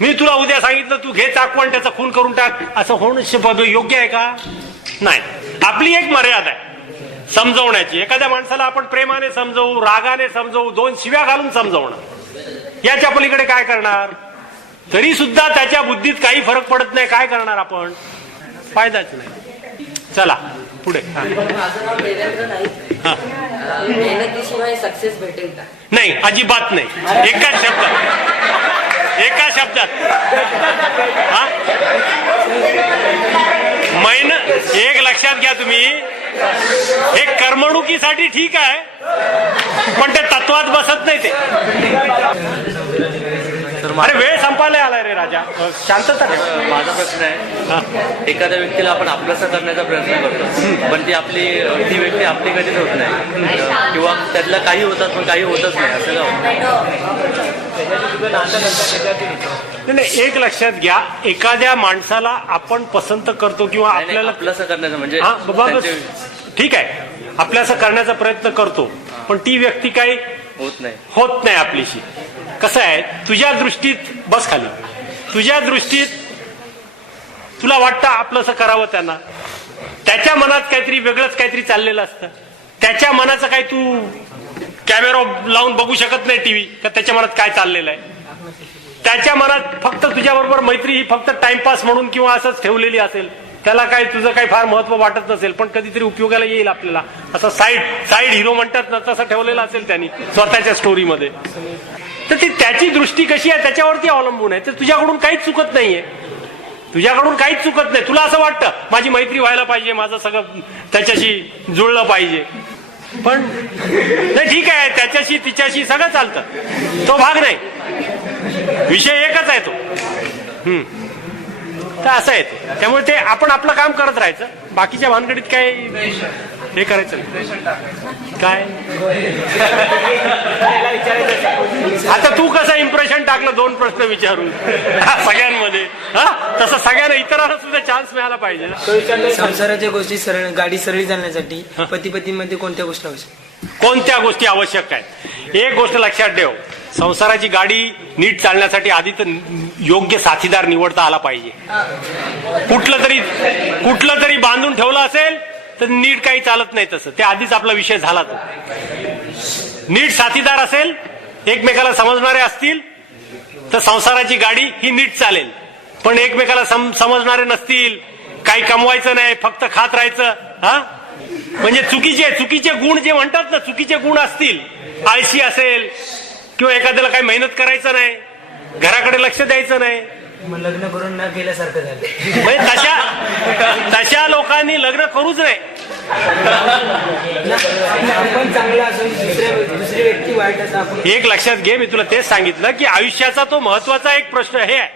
मी तुला उद्या सांगितलं तू घे चाकू आणि त्याचा खून करून टाक, असं होणं योग्य आहे का? नाही. आपली एक मर्यादा आहे समजवण्याची. एखाद्या माणसाला आपण प्रेमाने समजवू, रागाने समजवू, 2 शिव्या घालून समजवणं, याच्या पलीकडे काय करणार? तरी सुद्धा त्याच्या बुद्धीत काही फरक पडत नाही. काय करणार आपण? फायदाच नाही. चला पुढे. मेहनतीशिवाय सक्सेस भेटेल का? नाही, अजिबात नाही. एका शब्दात एक लक्षात घ्या तुम्ही, हे करमणुकीसाठी ठीक आहे, पण ते तत्वात बसत नाही. ते अरे वेळ संपायला आलाय रे राजा, शांतता. माझा प्रश्न आहे, एखाद्या व्यक्तीला आपण आपलासा करण्याचा प्रयत्न करतो, पण ती व्यक्ती आपली कधीच होत नाही, किंवा त्यातला काही होतात पण काही होतच नाही, असं नाही. एक लक्षात घ्या, एखाद्या माणसाला आपण पसंत करतो किंवा आपल्याला आपलासा करण्याचा म्हणजे ठीक आहे, आपल्यासा करण्याचा प्रयत्न करतो, पण ती व्यक्ती काही होत नाही आपलीशी. कसं आहे, तुझ्या दृष्टीत बस खाली, तुझ्या दृष्टीत तुला वाटतं आपलंसं करावं त्यांना, त्याच्या मनात काहीतरी वेगळंच काहीतरी चाललेलं असतं. त्याच्या मनाचं काही तू कॅमेरा लावून बघू शकत नाही टीव्ही, का त्याच्या मनात काय चाललेलं आहे. त्याच्या मनात फक्त तुझ्याबरोबर मैत्री ही फक्त टाइमपास म्हणून किंवा असंच ठेवलेली असेल, त्याला काय तुझं काही फार महत्व वाटत नसेल, पण कधीतरी उपयोगाला येईल आपल्याला, असं साईड हिरो म्हणतात ना, तसं ठेवलेलं असेल त्यांनी स्वतःच्या स्टोरीमध्ये. तर ती त्याची दृष्टी कशी आहे त्याच्यावरती अवलंबून आहे. तर तुझ्याकडून काहीच चुकत नाहीये, तुझ्याकडून काहीच चुकत नाही. तुला असं वाटतं माझी मैत्री व्हायला पाहिजे, माझं सगळं त्याच्याशी जुळलं पाहिजे, पण नाही ठीक आहे, त्याच्याशी तिच्याशी सगळं चालतं, तो भाग नाही, विषय एकच आहे तो. तर असं आहे. त्यामुळे ते आपण आपलं काम करत राहायचं, बाकीच्या भानगडीत काय हे करायचं काय. आता तू कसं इम्प्रेशन टाकलं 2 प्रश्न विचारून सगळ्यांमध्ये, तसं सगळ्यांना इतरांना सुद्धा चान्स मिळाला पाहिजे. संसाराच्या गोष्टी गाडी सरळी चालण्यासाठी पती पतीमध्ये कोणत्या गोष्टी आवश्यक? कोणत्या गोष्टी आवश्यक आहेत? एक गोष्ट लक्षात ठेव, संसाराची गाडी नीट चालण्यासाठी आधी तर योग्य साथीदार निवडता आला पाहिजे. कुठलं तरी बांधून ठेवलं असेल तर नीट काही चालत नाही. तसं ते आधीच आपला विषय झाला. तो नीट साथीदार असेल, एकमेकाला समजणारे असतील तर संसाराची गाडी ही नीट चालेल. पण एकमेकाला समजणारे नसतील, काही कमवायचं नाही, फक्त खात राहायचं, म्हणजे चुकीचे गुण जे म्हणतात ना, चुकीचे गुण असतील, आळशी असेल किंवा एखाद्याला काही मेहनत करायचं नाही, घराकडे लक्ष द्यायचं नाही, लग्न करून न केल्यासारखं झालं. म्हणजे तशा लोकांनी लग्न करूच नाही. आपण चांगला असून दुसरी व्यक्ती वाईट असं आपण एक लक्षात घे, मी तुला तेच सांगितलं की आयुष्याचा तो महत्वाचा एक प्रश्न हे आहे.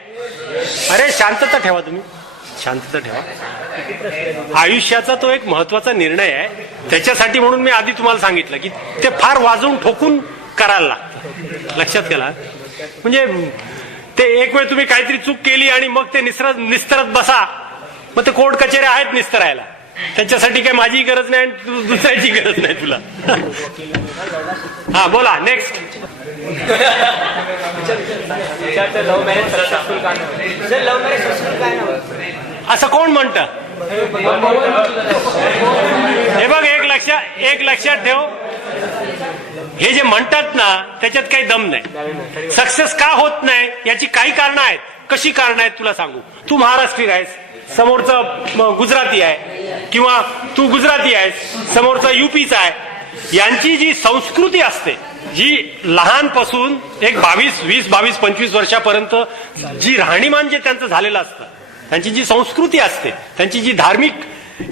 अरे शांतता ठेवा, तुम्ही शांतता ठेवा. आयुष्याचा तो एक महत्वाचा निर्णय आहे. त्याच्यासाठी म्हणून मी आधी तुम्हाला सांगितलं की ते फार वाजवून ठोकून करायला लागतं. लक्षात केला? म्हणजे ते एक वेळ तुम्ही काहीतरी चूक केली आणि मग ते निस्तरत बसा, मग ते कोर्ट कचेऱ्या आहेत निस्तरायला. त्याच्यासाठी काय माझी गरज नाही आणि दुसऱ्याची गरज नाही तुला. हा बोला नेक्स्ट. लव्ह मॅरेज सक्सेसफुल का नाही? सर लव्ह मॅरेज सक्सेसफुल काय नाही असं कोण म्हणतं? हे बघ, एक लक्षात ठेव, हे जे म्हणतात ना त्याच्यात काही दम नाही. सक्सेस का होत नाही याची काही कारणं आहेत. कशी कारणं आहेत तुला सांगू. तू महाराष्ट्रीय आहेस, समोरचं गुजराती आहे, किंवा तू गुजराती आहेस, समोरचा युपीचा आहे. यांची जी संस्कृती असते, जी लहानपासून एक 20-22-25 वर्षापर्यंत जी राहणीमान जे त्यांचं झालेलं असतं, त्यांची जी संस्कृती असते, त्यांची जी धार्मिक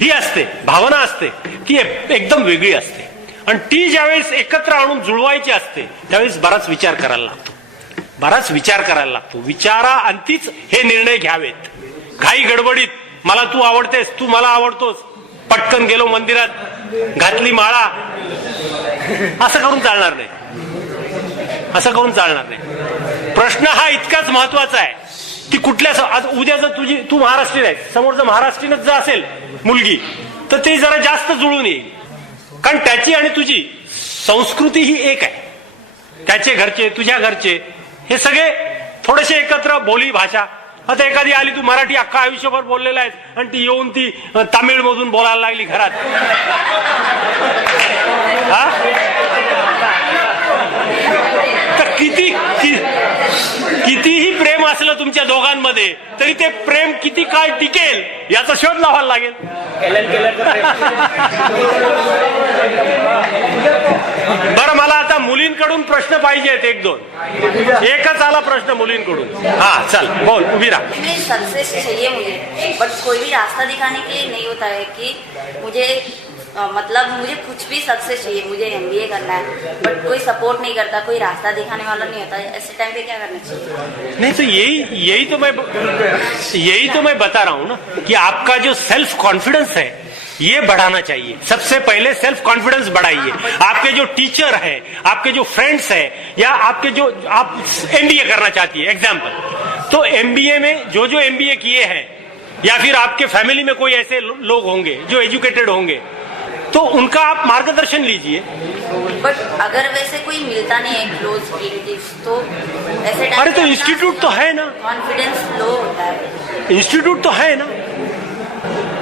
ही असते, भावना असते, ती एकदम वेगळी असते. आणि ती ज्यावेळेस एकत्र आणून जुळवायची असते त्यावेळेस बराच विचार करायला लागतो. विचाराअंतीच हे निर्णय घ्यावेत. घाई गडबडीत मला तू आवडतेस, तू मला आवडतोस, पटकन गेलो मंदिरात, घातली माळा, असं करून चालणार नाही. प्रश्न हा इतकाच महत्वाचा आहे की कुठल्या उद्या जर तू महाराष्ट्रीयन आहे, समोरचं महाराष्ट्रीयनच जर असेल मुलगी, तर ते जरा जास्त जुळून येईल. कारण त्याची आणि तुझी संस्कृती ही एक आहे. त्याचे घरचे, तुझ्या घरचे, हे सगळे थोडेसे एकत्र, बोली भाषा. आता एखादी आली, तू मराठी अख्खा आयुष्यभर बोललेला आहेस आणि ती येऊन ती तामिळ मधून बोलायला लागली घरात, हा? तर कितीही प्रेम असलं तुमच्या दोघांमध्ये तरी ते प्रेम किती काळ टिकेल याचा शोध लावायला लागेल. बरं, मला आता मुलींकडून प्रश्न पाहिजेत. 1-2. एकच आला प्रश्न मुलींकडून. हा चल बोल, उभी राहा. सक्सेस चाहिए मुझे, बट कोई भी रास्ता दिखाने के लिए नहीं होता है कि मुझे मतलब मुझे कुछ भी सक्सेस चाहिए, मुझे MBA करना है, बट कोई सपोर्ट नहीं करता, कोई रास्ता दिखाने वाला नहीं होता है. ऐसे टाइम पे क्या करना चाहिए? नहीं तो यही तो मैं बता रहा हूँ ना कि आपका जो सेल्फ कॉन्फिडेंस है ये बढ़ाना चाहिए. सबसे पहले सेल्फ कॉन्फिडेंस बढ़ाइए. आपके जो टीचर है, आपके जो फ्रेंड्स है, या आपके जो आप MBA करना चाहती है एग्जाम्पल, तो MBA में जो MBA किए हैं, या फिर आपके फैमिली में कोई ऐसे लोग होंगे जो एजुकेटेड होंगे, तो उनका आप मार्गदर्शन लीजिए. बट अगर वैसे कोई मिलता नहीं है क्लोज रिलेटिव्स, तो ऐसे टाइम अरे तो इंस्टीट्यूट तो है ना, कॉन्फिडेंस लो होता है. इंस्टीट्यूट तो है ना.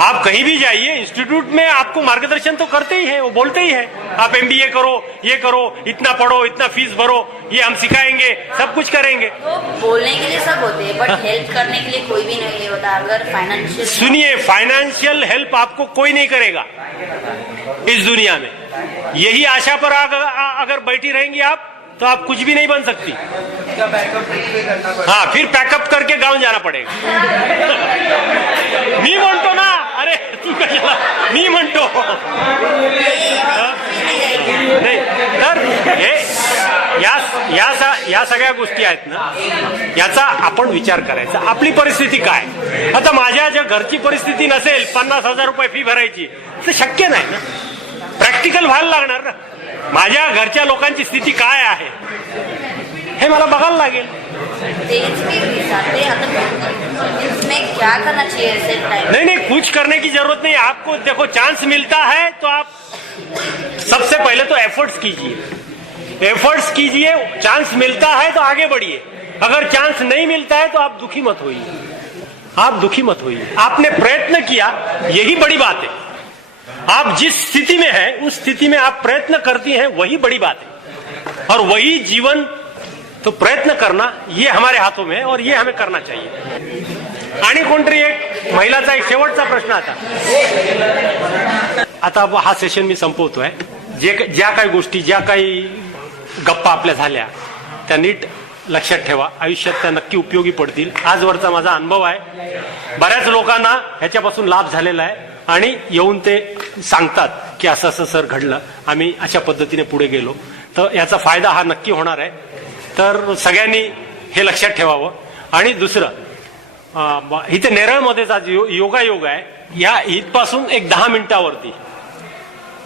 आप कहीं भी जाइए, इंस्टीट्यूट में आपको मार्गदर्शन तो करते ही है, वो बोलते ही है आप MBA करो, ये करो, इतना पढ़ो, इतना फीस भरो, ये हम सिखाएंगे, सब कुछ करेंगे. तो बोलने के लिए सब होते हैं, बट हेल्प करने के लिए कोई भी नहीं होता. अगर फाइनेंशियल, सुनिए, फाइनेंशियल हेल्प आपको कोई नहीं करेगा इस दुनिया में. यही आशा पर अगर बैठी रहेंगी आप, तो आप कुछ भी नहीं बन सकती. हाँ, फिर पैकअप करके गांव जाना पड़ेगा. मी म्हणतो ना, अरे तू कशाला, मी म्हणतो नाही. तर हे या सगळ्या गोष्टी आहेत ना, याचा आपण विचार करायचा. आपली परिस्थिती काय. आता माझ्या ज्या घरची परिस्थिती नसेल 50,000 रुपये फी भरायची, तर शक्य नाही ना. प्रॅक्टिकल व्हायला लागणार ना. माझ्या घरच्या लोकांची स्थिती काय आहे हे मला बघायला लागेल. क्या करना चाहिए? नहीं, कुछ करने की जरूरत नहीं. आपको देखो, चांस मिलता है तो आप सबसे पहले तो एफर्ट्स कीजिए. चांस मिलता है तो आगे बढ़िए. अगर चांस नहीं मिलता है तो आप दुखी मत होइए. आपने प्रयत्न किया, यही बड़ी बात है. आप जिस स्थिति में हैं उस स्थिति में आप प्रयत्न करती हैं, वही बड़ी बात है. और वही जीवन, तो प्रयत्न करना ये हमारे हाथों में है और ये हमें करना चाहिए. आणि कोणतरी एक महिलाचा एक शेवटचा प्रश्न आता हा सेशन मी संपवतोय. ज्या काही गोष्टी, ज्या काही गप्पा आपल्या झाल्या, त्या नीट लक्षात ठेवा. आयुष्यात त्या नक्की उपयोगी पडतील. आजवरचा माझा अनुभव आहे. बऱ्याच लोकांना ह्याच्यापासून लाभ झालेला आहे आणि येऊन ते सांगतात की असं असं सर घडलं, आम्ही अशा पद्धतीने पुढे गेलो. तर याचा फायदा हा नक्की होणार आहे. तर सगळ्यांनी हे लक्षात ठेवावं. आणि दुसरं, इथे नेरळमध्येच आज योगायोग आहे. या इथपासून एक 10 मिनिटावरती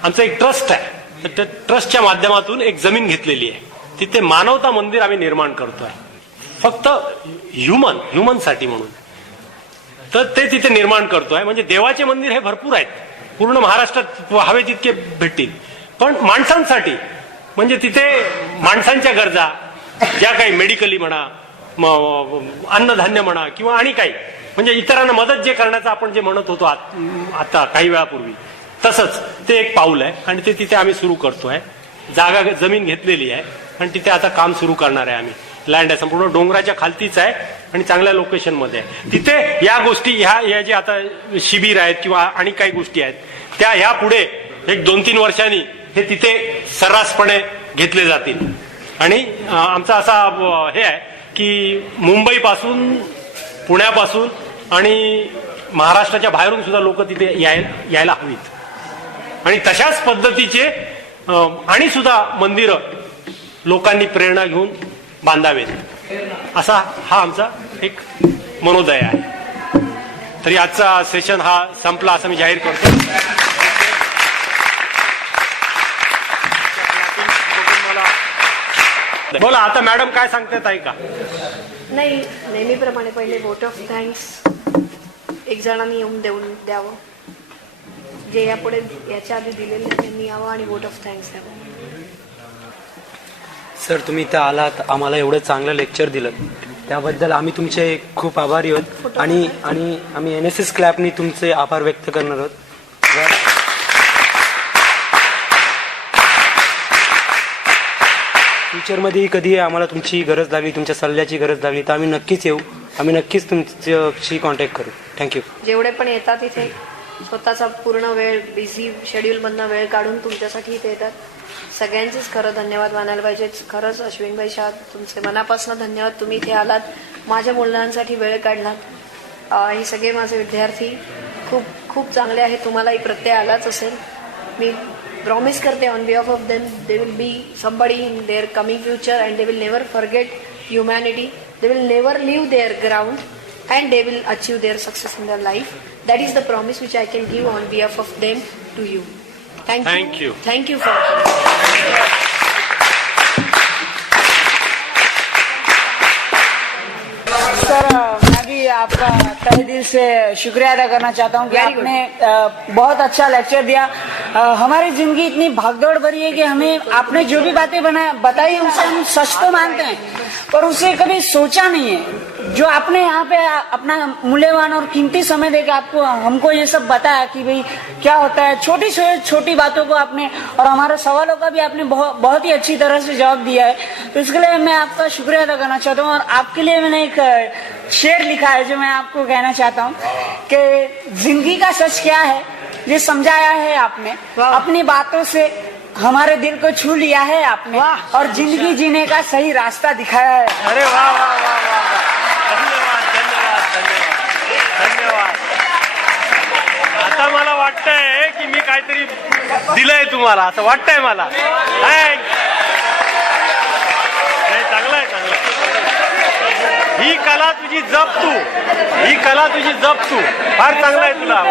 आमचं एक ट्रस्ट आहे. तर त्या ट्रस्टच्या माध्यमातून एक जमीन घेतलेली आहे. तिथे मानवता मंदिर आम्ही निर्माण करतोय, फक्त ह्युमनसाठी म्हणून. तर ते तिथे निर्माण करतोय. म्हणजे देवाचे मंदिर हे भरपूर आहेत, पूर्ण महाराष्ट्रात हवे तितके भेटतील. पण माणसांसाठी, म्हणजे तिथे माणसांच्या गरजा ज्या काही मेडिकली म्हणा, अन्नधान्य म्हणा, किंवा आणि काही म्हणजे इतरांना मदत जे करण्याचं आपण जे म्हणत होतो आता काही वेळापूर्वी, तसंच ते एक पाऊल आहे. आणि ते तिथे आम्ही सुरू करतोय. जागा जमीन घेतलेली आहे आणि तिथे आता काम सुरू करणार आहे आम्ही. लँड आहे, संपूर्ण डोंगराच्या खालतीच आहे आणि चांगल्या लोकेशन मध्ये आहे. तिथे या गोष्टी ह्या जे आता शिबिर आहेत किंवा आणि काही गोष्टी आहेत त्या ह्या पुढे एक 2-3 वर्षांनी हे तिथे सर्रासपणे घेतले जातील. आणि आमचा असा हे आहे की मुंबईपासून, पुण्यापासून आणि महाराष्ट्राच्या बाहेरून सुद्धा लोक तिथे यायला हवीत. आणि तशाच पद्धतीचे आणि सुद्धा मंदिरं लोकांनी प्रेरणा घेऊन बांधावेत, असा हा आमचा एक मनोदय आहे. तरी आजचा सेशन हा संपला असं मी जाहीर करतो. बोला आता मॅडम काय सांगतात ऐका. नाही, नेहमीप्रमाणे पहिले वोट ऑफ थँक्स एक जणांनी येऊन द्यावं. जे यापुढे याच्या आधी दिलेले त्यांनी यावं आणि वोट ऑफ थँक्स द्यावं. सर, तुम्ही इथं आलात, आम्हाला एवढं चांगलं लेक्चर दिलं, त्याबद्दल आम्ही तुमचे खूप आभारी आहोत. आणि आम्ही NSS क्लॅबनी तुमचे आभार व्यक्त करणार आहोत. फ्युचरमध्ये कधी आम्हाला तुमची गरज लागली, तुमच्या सल्ल्याची गरज लागली तर आम्ही नक्कीच येऊ. आम्ही नक्कीच तुमच्याशी कॉन्टॅक्ट करू. थँक्यू. जेवढे पण येतात इथे स्वतःचा पूर्ण वेळ बिझी शेड्यूलमधनं वेळ काढून तुमच्यासाठी इथे येतात, सगळ्यांचेच खरं धन्यवाद मानायला पाहिजे. खरंच अश्विनभाई शाह, तुमचे मनापासून धन्यवाद. तुम्ही इथे आलात, माझ्या मुलांसाठी वेळ काढलात. हे सगळे माझे विद्यार्थी खूप खूप चांगले आहेत. तुम्हालाही प्रत्यय आलाच असेल. मी प्रॉमिस करते on behalf of them, they will be somebody in their coming future and they will never forget humanity. They will never leave their ground and they will achieve their success in their life. That is the promise which I can give on behalf of them to you. Thank you. Thank you for sir, मैं भी आपका तहे दिल से शुक्रिया अदा करना चाहता हूँ कि आपने बहुत अच्छा लेक्चर दिया. हमारी जिंदगी इतनी भागदौड़ भरी है कि हमें आपने जो भी बातें बताई उसे हम सच तो मानते हैं, पर उसे कभी सोचा नहीं है. जो आपने यहाँ पे अपना मूल्यवान और कीमती समय देकर आपको हमको ये सब बताया कि भाई क्या होता है, छोटी से छोटी बातों को आपने और हमारे सवालों का भी आपने बहुत ही अच्छी तरह से जवाब दिया है. तो इसके लिए मैं आपका शुक्रिया अदा करना चाहता हूँ. और आपके लिए मैंने एक शेर लिखा है जो मैं आपको कहना चाहता हूँ कि जिंदगी का सच क्या है ये समझाया है आपने, अपनी बातों से हमारे दिल को छू लिया है आपने, और जिंदगी जीने का सही रास्ता दिखाया है. अरे वाह वाह वाह वाह, धन्यवाद धन्यवाद धन्यवाद धन्यवाद. आता मला वाटतंय की मी काहीतरी दिलंय तुम्हाला, असं वाटतंय मला. चांगलं आहे, चांगलं आहे. ही कला तुझी जप तू, ही कला तुझी जप तू. फार चांगलं आहे तुला.